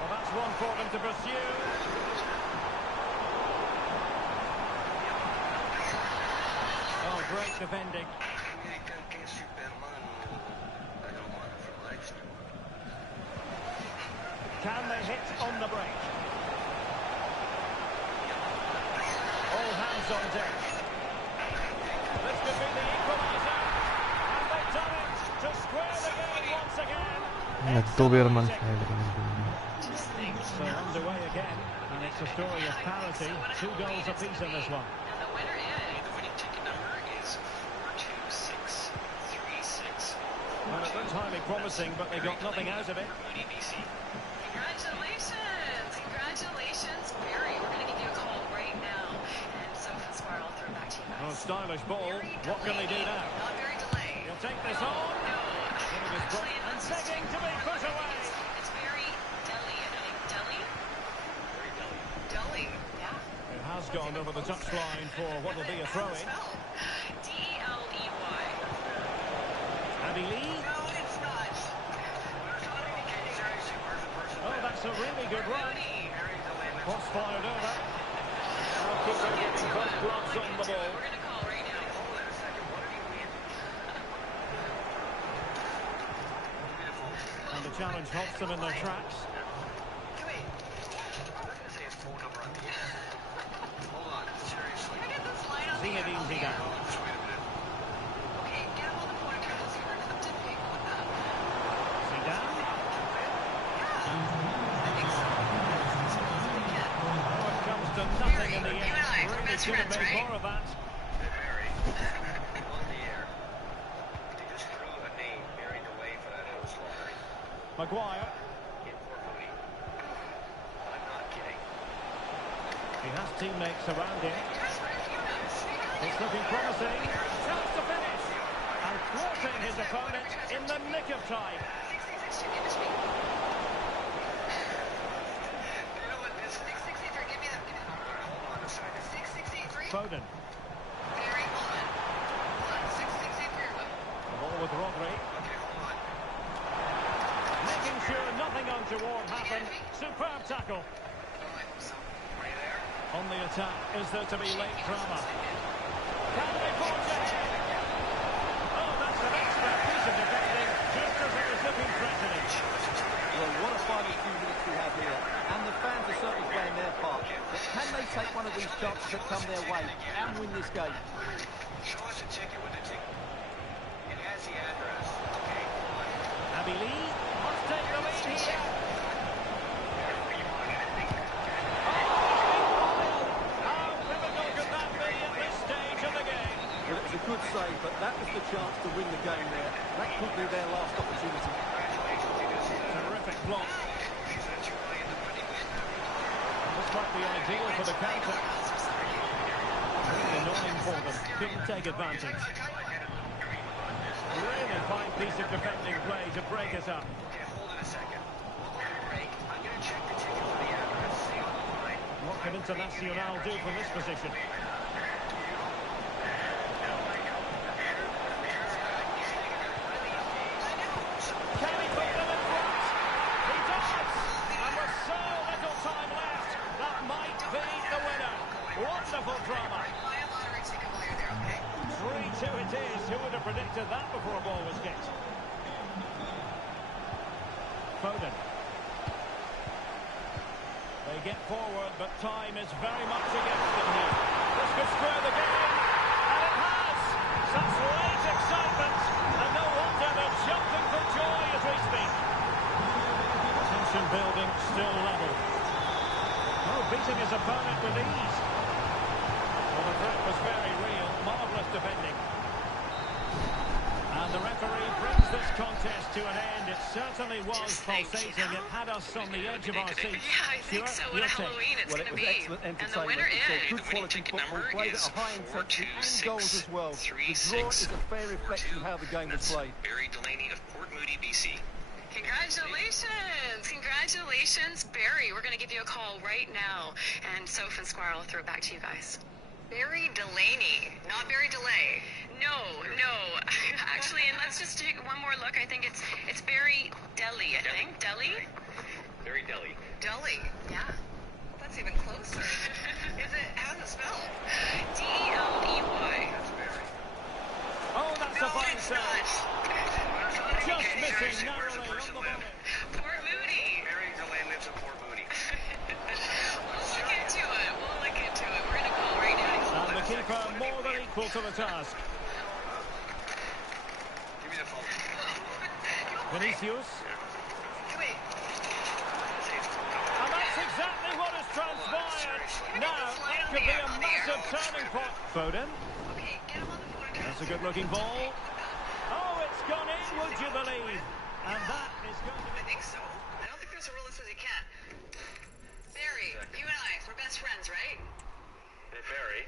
Well, that's one for them to pursue. Oh, great defending. Can they hit on the break? All hands on deck. This could be the equaliser. And they've done it to square the game once again. So underway again, and it's a story of parity. 2 goals apiece in this one. And the winner is... The winning ticket number is 42636. Well, it looks highly promising, but they got nothing out of it. Congratulations! Congratulations, Barry. We're going to give you a call right now. And Sofa Spiral, I'll throw it back to you guys. Oh, stylish ball. What can they do now? Not very delayed. He'll take this on. No. Actually, and begging to be put away. It's very deli, I think. Deli? Deli, yeah. It has gone over the touchline for what will be a throw-in. D-E-L-E-Y. Abby Lee. No, it's not. Oh, that's a really good run. Cross fired over. Now keeper getting both gloves on the ball. We're going to call right now. And the challenge halts them in their tracks. Zinedine Zidane. Okay, get him on the point of view. Let's see where it's up to pick. What the He should have friends, made right? more of that. Barry, on the air. They just drew a name, Barry DeLay, for that house lottery. Maguire. In Port Moody. I'm not kidding. He has teammates around him. It's looking promising. Chance to finish. And thwarting his opponent in the nick of time. Foden. The ball with Rodri. Making sure nothing untoward happened. Superb tackle. On the attack, is there to be late drama? Can they forge ahead? Oh, that's an expert piece of defending, just as it was looking threatening. Well, what a final few minutes we have here. And the fans are certainly playing their part. But can they take one of these chances that come their way and win this game? Show us a ticket with the ticket. It has the address. Okay, Abby Lee must take the lead here. Well, it was a good save, but that was the chance to win the game there. That could be their last opportunity. Terrific block. This might be ideal for the counter. Really annoying for them. Couldn't take advantage. Really fine piece of defending play to break us up. okay, hold it a second. We'll go to break. I'm going to check the ticket for the address. See on the line. What can Internacional do from this position? Can he put them in front? He does! And with so little time left, that might be the winner. Wonderful drama. 3-2 it is. Who would have predicted that before a ball was kicked? Foden. They get forward, but time is very much against them here. This could square the game, and it has! Such late excitement, and no wonder they're jumping for joy as we speak. Tension building, still level. Oh, beating his opponent with ease. Well, the threat was very real, marvellous defending. And the referee brings this contest to an end. It certainly was pulsating. It had us on the edge of our seats. Yeah, I think so. What a Halloween it's going to be. Excellent And the entertainment. winner is... Good quality football, played at a high intensity and goals as well. The draw is a fair reflection of how the game was played. Barry Delaney of Port Moody, BC. Congratulations! Congratulations, Barry. We're going to give you a call right now. And Soph and Squire will throw it back to you guys. Barry Delaney, not Barry DeLay. No. Actually, and let's just take one more look. I think it's Barry Deli, I think. Deli? Barry Deli. Deli, yeah. That's even closer. How's it spelled? D-E-L-E-Y. That's Barry. Oh, that's a fine save. Just missing narrowly on the ball. Port Moody. Barry DeLay lives in Port Moody. We'll look into it. We're going to call right now. And the keeper more than equal to the task. Give me the phone. Vinicius. Wait. And that's exactly what has transpired. Now, that could be a massive turning point. Foden. Okay, get him on the phone. That's a good-looking ball. Oh, it's gone in, would you believe? And that is going to be... I think so. I don't think there's a rule that says you can't. Barry, you and I, we're best friends, right? Hey, Barry.